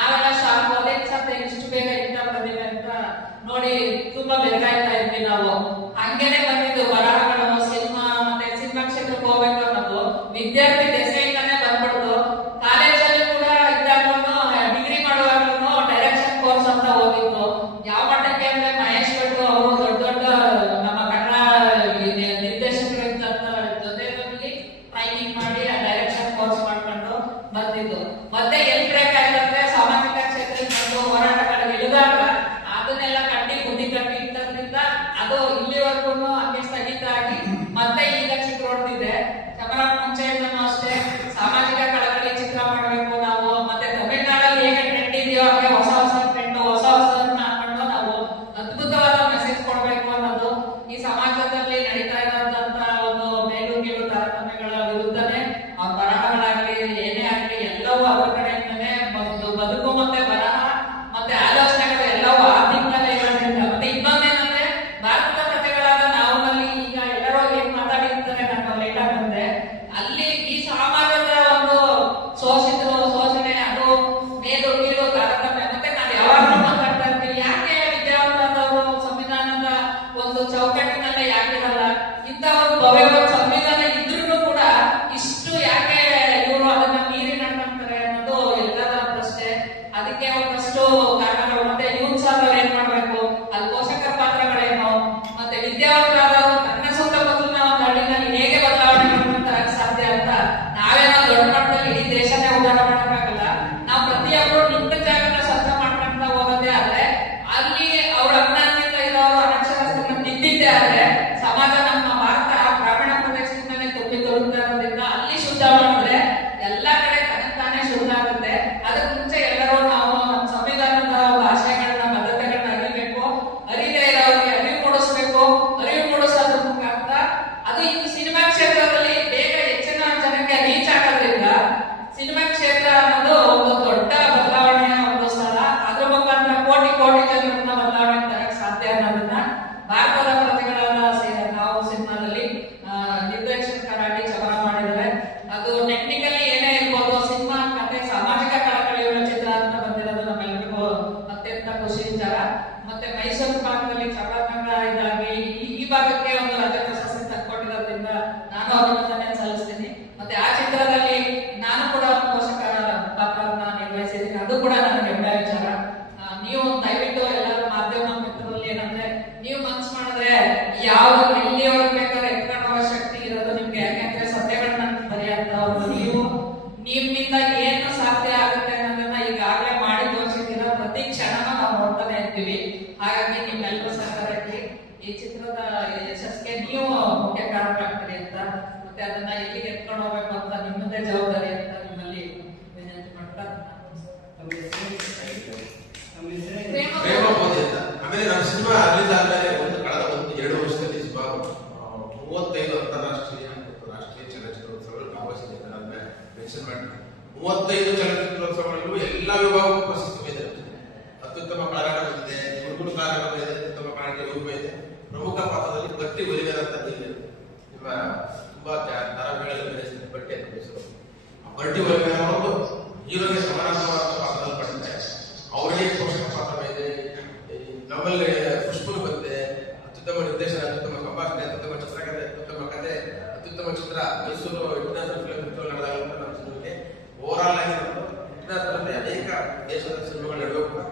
ನಾವೆಲ್ಲ ಶಾಕ್ ಹೋದೆ ಸತ್ತೆ ಇಷ್ಟು ಬೇಗ ಇಂತ ಬಂದಿವೆ ಅಂತ ನೋಡಿ ತುಂಬಾ ಬೆರಗಾಯ್ತಾ ಇದ್ವಿ ನಾವು. ಹಂಗೇನೆ ಬಂದಿದ್ದು ಬರಹಗಳು, ಸಿನಿಮಾ ಮತ್ತೆ ಸಿನಿಮಾ ಕ್ಷೇತ್ರಕ್ಕೆ ಹೋಗ್ಬೇಕು ಅನ್ನೋದು ವಿದ್ಯಾರ್ಥಿ ದೆಸೆಯಿಂದಾನೇ ಬಂದ್ಬಿಡ್ತು. ಕಾಲೇಜಲ್ಲಿ ಕೂಡ ಇದ್ದಾಗ್ಲೂ ಡಿಗ್ರಿ ಮಾಡುವಾಗ್ಲೂ ಡೈರೆಕ್ಷನ್ ಕೋರ್ಸ್ ಅಂತ ಹೋಗಿತ್ತು. ಯಾವ ಮಟ್ಟಕ್ಕೆ ಅಂದ್ರೆ ಮಹೇಶ್ ಭಟ್ ಅವರು ದೊಡ್ಡ ದೊಡ್ಡ ನಮ್ಮ ಕನ್ನಡ ನಿರ್ದೇಶಕರ ಜೊತೆಯಲ್ಲಿ ಟ್ರೈನಿಂಗ್ ಮಾಡಿ ಡೈರೆಕ್ಷನ್ ಕೋರ್ಸ್ ಮಾಡ್ಕೊಂಡು ಬಂದಿದ್ದು. ಮತ್ತೆ ಎಲ್ಲಿ ಬ್ರೇಕ್ ಆಯ್ತಂದ್ರೆ ಸಾಮಾಜಿಕ ಕ್ಷೇತ್ರಕ್ಕೆ ಬಂದು ಹೋರಾಟಗಳಿಗೆ ಇಳಿದಾಗ ಅದನ್ನೆಲ್ಲ ಕಟ್ಟಿ ಬುದ್ಧಿ ಕಟ್ಟಿ ಇಟ್ಟದ್ರಿಂದ ಅದು ಇಲ್ಲಿವರೆಗೂ ಹಂಗೆ ಸ್ಥಗಿತ ಆಗಿ ಮತ್ತೆ ಈಗ ಚಿತ್ರ ಹೊಡೆದಿದೆ. ಚಮರ ಮುಂಚೆಯಿಂದನೂ ಅಷ್ಟೇ ಸಾಮಾಜಿಕ ಕಳಕಳಿ ಚಿತ್ರ ಮಾಡಬೇಕು ನಾವು. ಮತ್ತೆ ತಮಿಳ್ನಾಡಲ್ಲಿ ಹೇಗೆ ಟ್ರೆಂಡ್ ಇದೆಯೋ ಹಾಗೆ ಹೊಸ ಹೊಸ ಟ್ರೆಂಡ್ ಹೊಸ ಹೊಸದನ್ನ ಹಾಕೊಂಡು ನಾವು ಅದ್ಭುತವಾದ ಮೆಸೇಜ್ ಕೊಡ್ಬೇಕು ಅನ್ನೋದು ಈ ಸಮಾಜದಲ್ಲಿ ನಡೀತಾ ಇರೋದಂತ ಒಂದು ಮೇಲು ಕೀಳು ತಾರತಮ್ಯಗಳ ವಿರುದ್ಧನೇ ಆ ಬರಹಗಳಾಗ್ಲಿ ಏನೇ ಆಗ್ಲಿ ಎಲ್ಲವೂ ಅದರ ಕಡೆಯಿಂದನೇ ಬದುಕು ಮತ್ತೆ ಬರಹ ಮತ್ತೆ ಆಲೋಚನೆಗಳು ಎಲ್ಲವೂ ಆ ದಿಕ್ಕಲ್ಲೇ ಇರೋದ್ರಿಂದ. ಮತ್ತೆ ಇನ್ನೊಂದೇನಂದ್ರೆ ಭಾರತದ ಕಥೆಗಳಾದ ನಾವುನಲ್ಲಿ ಈಗ ಎಲ್ಲರೂ ಏನ್ ಮಾತಾಡಿರ್ತಾರೆ ನಾನು ಲೇಟ್ ಬಂದೆ ಅಲ್ಲಿ ಈ ಸಮಾಜದ ಒಂದು ಶೋಷಣೆ ಅದು ಮೇಲು ಕೀಳು ತಾರತಮ್ಯ. ಮತ್ತೆ ನಾವು ಯಾವಾಗಲೂ ಮಾತಾಡ್ತಾ ಇರ್ತೀವಿ ಯಾಕೆ ವಿದ್ಯಾವಂತರಾದವರು ಸಂವಿಧಾನದ ಒಂದು ಚೌಕಟ್ಟಿನಲ್ಲೇ ಯಾಕಿರಲ್ಲ, ಇಂಥ ಒಂದು ಭವ್ಯವಾದ ಸಂವಿಧಾನ ಇದ್ರೂ ಕೂಡ ಇಷ್ಟು ಯಾಕೆ ಇವರು ಅದನ್ನ ಮೀರಿ ನಡ್ಕೊಂತಾರೆ ಅನ್ನೋದು ಎಲ್ಲರ ಪ್ರಶ್ನೆ. ಅದಕ್ಕೆ ಒಂದಷ್ಟು ಕಾರಣಗಳು. ಮತ್ತೆ ಯೂತ್ಸ್ ಆದವ್ರು ಏನ್ ಮಾಡ್ಬೇಕು, ಅಲ್ಲಿ ಪೋಷಕರ ಪಾತ್ರಗಳೇನು, ಮತ್ತೆ ವಿದ್ಯಾವಂತರಾದವರು ತನ್ನ ಸುತ್ತಮುತ್ತಲಿನ ಒಂದು ಹಳ್ಳಿನಲ್ಲಿ ಹೇಗೆ ಬದಲಾವಣೆಗಳನ್ನು ತರಕ್ ಸಾಧ್ಯ ಅಂತ ನಾವೇನೋ ದೊಡ್ಡ ಮಟ್ಟದಲ್ಲಿ ಇಡೀ ದೇಶನೇ ಉದ್ಧಾರ ಮಾಡಕ್ಕಾಗಲ್ಲ. ನಾವು ಪ್ರತಿಯೊಬ್ಬರು ನಿಂತ ಜಾಗನ ಸ್ವಚ್ಛ ಮಾಡ್ಕೊಂತ ಹೋಗೋದೇ ಆದ್ರೆ ಅಲ್ಲಿ ಅವ್ರ ಅಜ್ಞಾನದಿಂದ ಇರೋರು ಅನಕ್ಷರಸ್ಥರನ್ನ ತಿದ್ದಿದ್ದೇ ಆದ್ರೆ ಸಮಾಜ ನಮ್ಮ ಭಾರತ ಗ್ರಾಮೀಣ ಪ್ರದೇಶದಿಂದಲೇ ತುಂಬಿ ತುಳುಕ್ತಾ ಇರೋದ್ರಿಂದ ಅಲ್ಲಿ ಶುದ್ಧ ಮಾಡಿದ್ರೆ ಎಲ್ಲಾ ಕಡೆ ತಾನೇ ಶುದ್ಧ ಆಗುತ್ತೆ. ಅದಕ್ಕೆ ಮುಂಚೆ ಎಲ್ಲರೂ ನಾವು ನಮ್ಮ ಸಂವಿಧಾನದ ಆಶಯಗಳನ್ನ ಬದ್ಧತೆಗಳನ್ನ ಅರಿಬೇಕು. ಅರಿದೇ ಇರೋರಿಗೆ ಅರಿವು ಮೂಡಿಸ್ಬೇಕು. ಅರಿವು ಮೂಡಿಸೋದ್ರ ಮುಖಾಂತರ ಅದು ಈ ಸಿನಿಮಾ ಕ್ಷೇತ್ರದಲ್ಲಿ ಬೇಗ ಹೆಚ್ಚಿನ ಜನಕ್ಕೆ ರೀಚ್ ಆಗೋದ್ರಿಂದ ಸಿನಿಮಾ ಕ್ಷೇತ್ರ ಅನ್ನೋದು ಒಂದು ದೊಡ್ಡ ಬದಲಾವಣೆಯ ಒಂದು ಸ್ಥಳ. ಅದ್ರ ಮುಖಾಂತರ ಕೋಟಿ ಕೋಟಿ ಜನರನ್ನ ಬದಲಾವಣೆ ತರಕ್ ಸಾಧ್ಯ ಅನ್ನೋದನ್ನ ಭಾರತದ ಪ್ರಜೆಗಳಾದ ನಾವು ಸಿನಿಮಾದಲ್ಲಿ ನಿರ್ದೇಶಕರಾಗಿ ಚಮರ ಮಾಡಿದ್ದಾರೆ. ಅದು ಟೆಕ್ನಿಕಲಿ ಏನೇ ಇರ್ಬೋದು, ಸಿನಿಮಾ ಕಥೆ ಸಾಮಾಜಿಕ ಕಳಕಳಿಯುಳ್ಳ ಚಿತ್ರ ಅಂತ ಬಂದಿರೋದು ನಮ್ಮೆಲ್ಲರಿಗೂ ಅತ್ಯಂತ ಖುಷಿ ವಿಚಾರ. ಮತ್ತೆ ಮೈಸೂರು ಭಾಗದಲ್ಲಿ ಚಮರಕಂಡ ಇದಾಗಿ ಈ ಭಾಗಕ್ಕೆ ಒಂದು ರಾಜ್ಯ ಪ್ರಶಸ್ತಿ ತಂದ್ಕೊಟ್ಟಿರೋದ್ರಿಂದ ನಾನು ಅಭಿನಂದನೆ ಸಲ್ಲಿಸ್ತೀನಿ. ಮತ್ತೆ ಆ ಚಿತ್ರದಲ್ಲಿ ನಾನು ಕೂಡ ಪೋಷಕರ ಪಾತ್ರವನ್ನ ನಿರ್ವಹಿಸಿದ್ದೀನಿ. ಅದು ಕೂಡ ನನಗೆ ಹೆಮ್ಮೆ ವಿಚಾರ. ನೀವು ದಯವಿಟ್ಟು ಎಲ್ಲರೂ ಮಾಧ್ಯಮ ಮಿತ್ರರಲ್ಲಿ ಏನಂದ್ರೆ ನೀವು ಮನ್ಸು ಮಾಡಿದ್ರೆ ಯಾವ್ದು ಎಲ್ಲಿವರೆಗೆ ಬೇಕಾದ್ರೆ ಎತ್ಕೊಂಡು ಹೋಗೋ ಶಕ್ತಿ ಇರೋದು ನಿಮ್ಗೆ. ಯಾಕೆಂದ್ರೆ ಸತ್ಯಗಳನ್ನ ಬರೆಯಂತವ್ರು ನೀವು. ನಿಮ್ಮಿಂದ ಏನು ಸಾಧ್ಯ ಆಗುತ್ತೆ ಅನ್ನೋದನ್ನ ಈಗಾಗಲೇ ಮಾಡಿ ತೋರಿಸಿದ್ದೀರ. ಪ್ರತಿ ಕ್ಷಣನೂ ನಾವು ನೋಡ್ತಾನೆ ಇರ್ತೀವಿ. ಹಾಗಾಗಿ ನಿಮ್ಮೆಲ್ಲರೂ ಸಹಕಾರಕ್ಕೆ ಈ ಚಿತ್ರದ ಯಶಸ್ಸಿಗೆ ನೀವು ಮುಖ್ಯ ಕಾರಣರಾಗ್ತೀರಿ ಅಂತ, ಮತ್ತೆ ಅದನ್ನ ಎಲ್ಲಿಗೆ ಎತ್ಕೊಂಡು ಹೋಗ್ಬೇಕು ಅಂತ ನಿಮ್ಮದೇ ಜವಾಬ್ದಾರಿ ಅಂತ ನಿಮ್ಮಲ್ಲಿ ವಿನಂತಿ ಮಾಡ್ತಾ ಪ್ರೇಮ ಬೋಧೆ ಅಂತ. ಆಮೇಲೆ ನಮ್ಮ ಸಿನಿಮಾ ರಿಲೀಸ್ ಆದ್ಮೇಲೆ ಕಳೆದ 1-2 ವರ್ಷದಲ್ಲಿ ಸುಮಾರು 35 ಅಂತಾರಾಷ್ಟ್ರೀಯ ಮತ್ತು ರಾಷ್ಟ್ರೀಯ ಚಲನಚಿತ್ರೋತ್ಸವಗಳು ಭಾಗವಹಿಸಿದ್ದೇನೆ ಅಂತ ಮೆನ್ಷನ್ ಮಾಡಿ 35 ಚಲನಚಿತ್ರೋತ್ಸವಗಳಲ್ಲೂ ಎಲ್ಲಾ ವಿಭಾಗಕ್ಕೂ ಪ್ರಶಸ್ತಿ ಇದೆ. ಅತ್ಯುತ್ತಮ ಕಲಾಕಾರ ಇದೆ, ಹುಡುಗರು ಕಲಾಕಾರ ಇದೆ, ಅತ್ಯುತ್ತಮ ಕಲಾಕಾರ ರೂಪ ಇದೆ. ಪ್ರಮುಖ ಪಾತ್ರದಲ್ಲಿ ಬಟ್ಟಿ ಒಲಿವೇರ ಅಂತ ನಿಮ್ಮ ತುಂಬಾ ಧಾರಾವಾಹಿಗಳಲ್ಲಿ ಬೆಳೆಸಿದ ಬಟ್ಟೆ ಅಂತ ಹೆಸರು. ಬಟ್ಟಿ ಒಲಿವೇರ ಅವರು ಹೀರೋಗೆ ಸಮಾನಾಂತರವಾದ ಪಾತ್ರದಲ್ಲಿ ಪಡಿತಾರೆ. ಅವರಿಗೆ ಪೋಷಕ ಪಾತ್ರ ಇದೆ. ನಮ್ಮಲ್ಲಿ ಪುಷ್ಪರು ಬಂದಿದೆ. ಅತ್ಯುತ್ತಮ ನಿರ್ದೇಶನ, ಅತ್ಯುತ್ತಮ ಸಂಭಾಷಣೆ, ಅತ್ಯುತ್ತಮ ಚಿತ್ರಕಥೆ, ಅತ್ಯುತ್ತಮ ಕಥೆ, ಅತ್ಯುತ್ತಮ ಚಿತ್ರ ಮೈಸೂರು ಇಂಟರ್ನ್ಯಾಷನಲ್ ಫಿಲ್ಮ್ ಫೆಸ್ಟಿವಲ್ ನಡೆದಾಗ ನಮ್ಮ ಸಿನಿಮಾಗೆ ಓವರ್ ಆಲ್ ಆಗಿ ಇಂಟರ್ನ್ಯಾಷನಲ್ ಅನೇಕ ದೇಶದ ಸಿನಿಮಾಗಳ ನಡುವೆ ಕೂಡ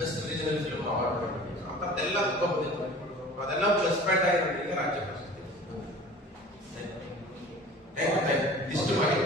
ಬೆಸ್ಟ್ ರೀಜನಲ್ ಫಿಲ್ಮ್ ಅವಾರ್ಡ್ ಅಂತದ್ದೆಲ್ಲ ತುಂಬಾ ಬಂದಿತ್ತು. ಅದೆಲ್ಲ ಪ್ಲಸ್ ಪಾಯಿಂಟ್ ಆಗಿ ನಮಗೆ ರಾಜ್ಯ ಪ್ರಶಸ್ತಿ ಇಷ್ಟು ಮಾಡಿ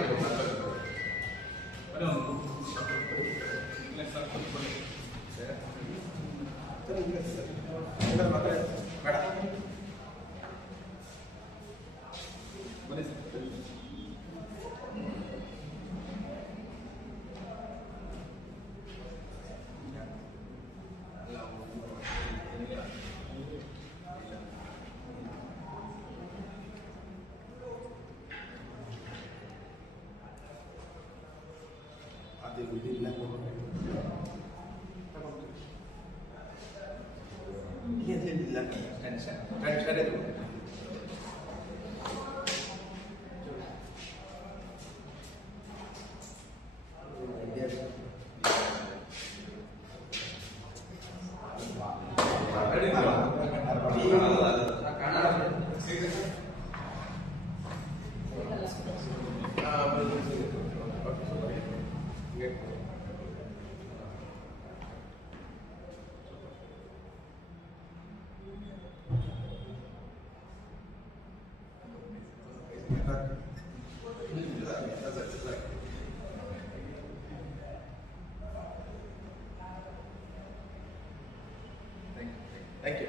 Thank you.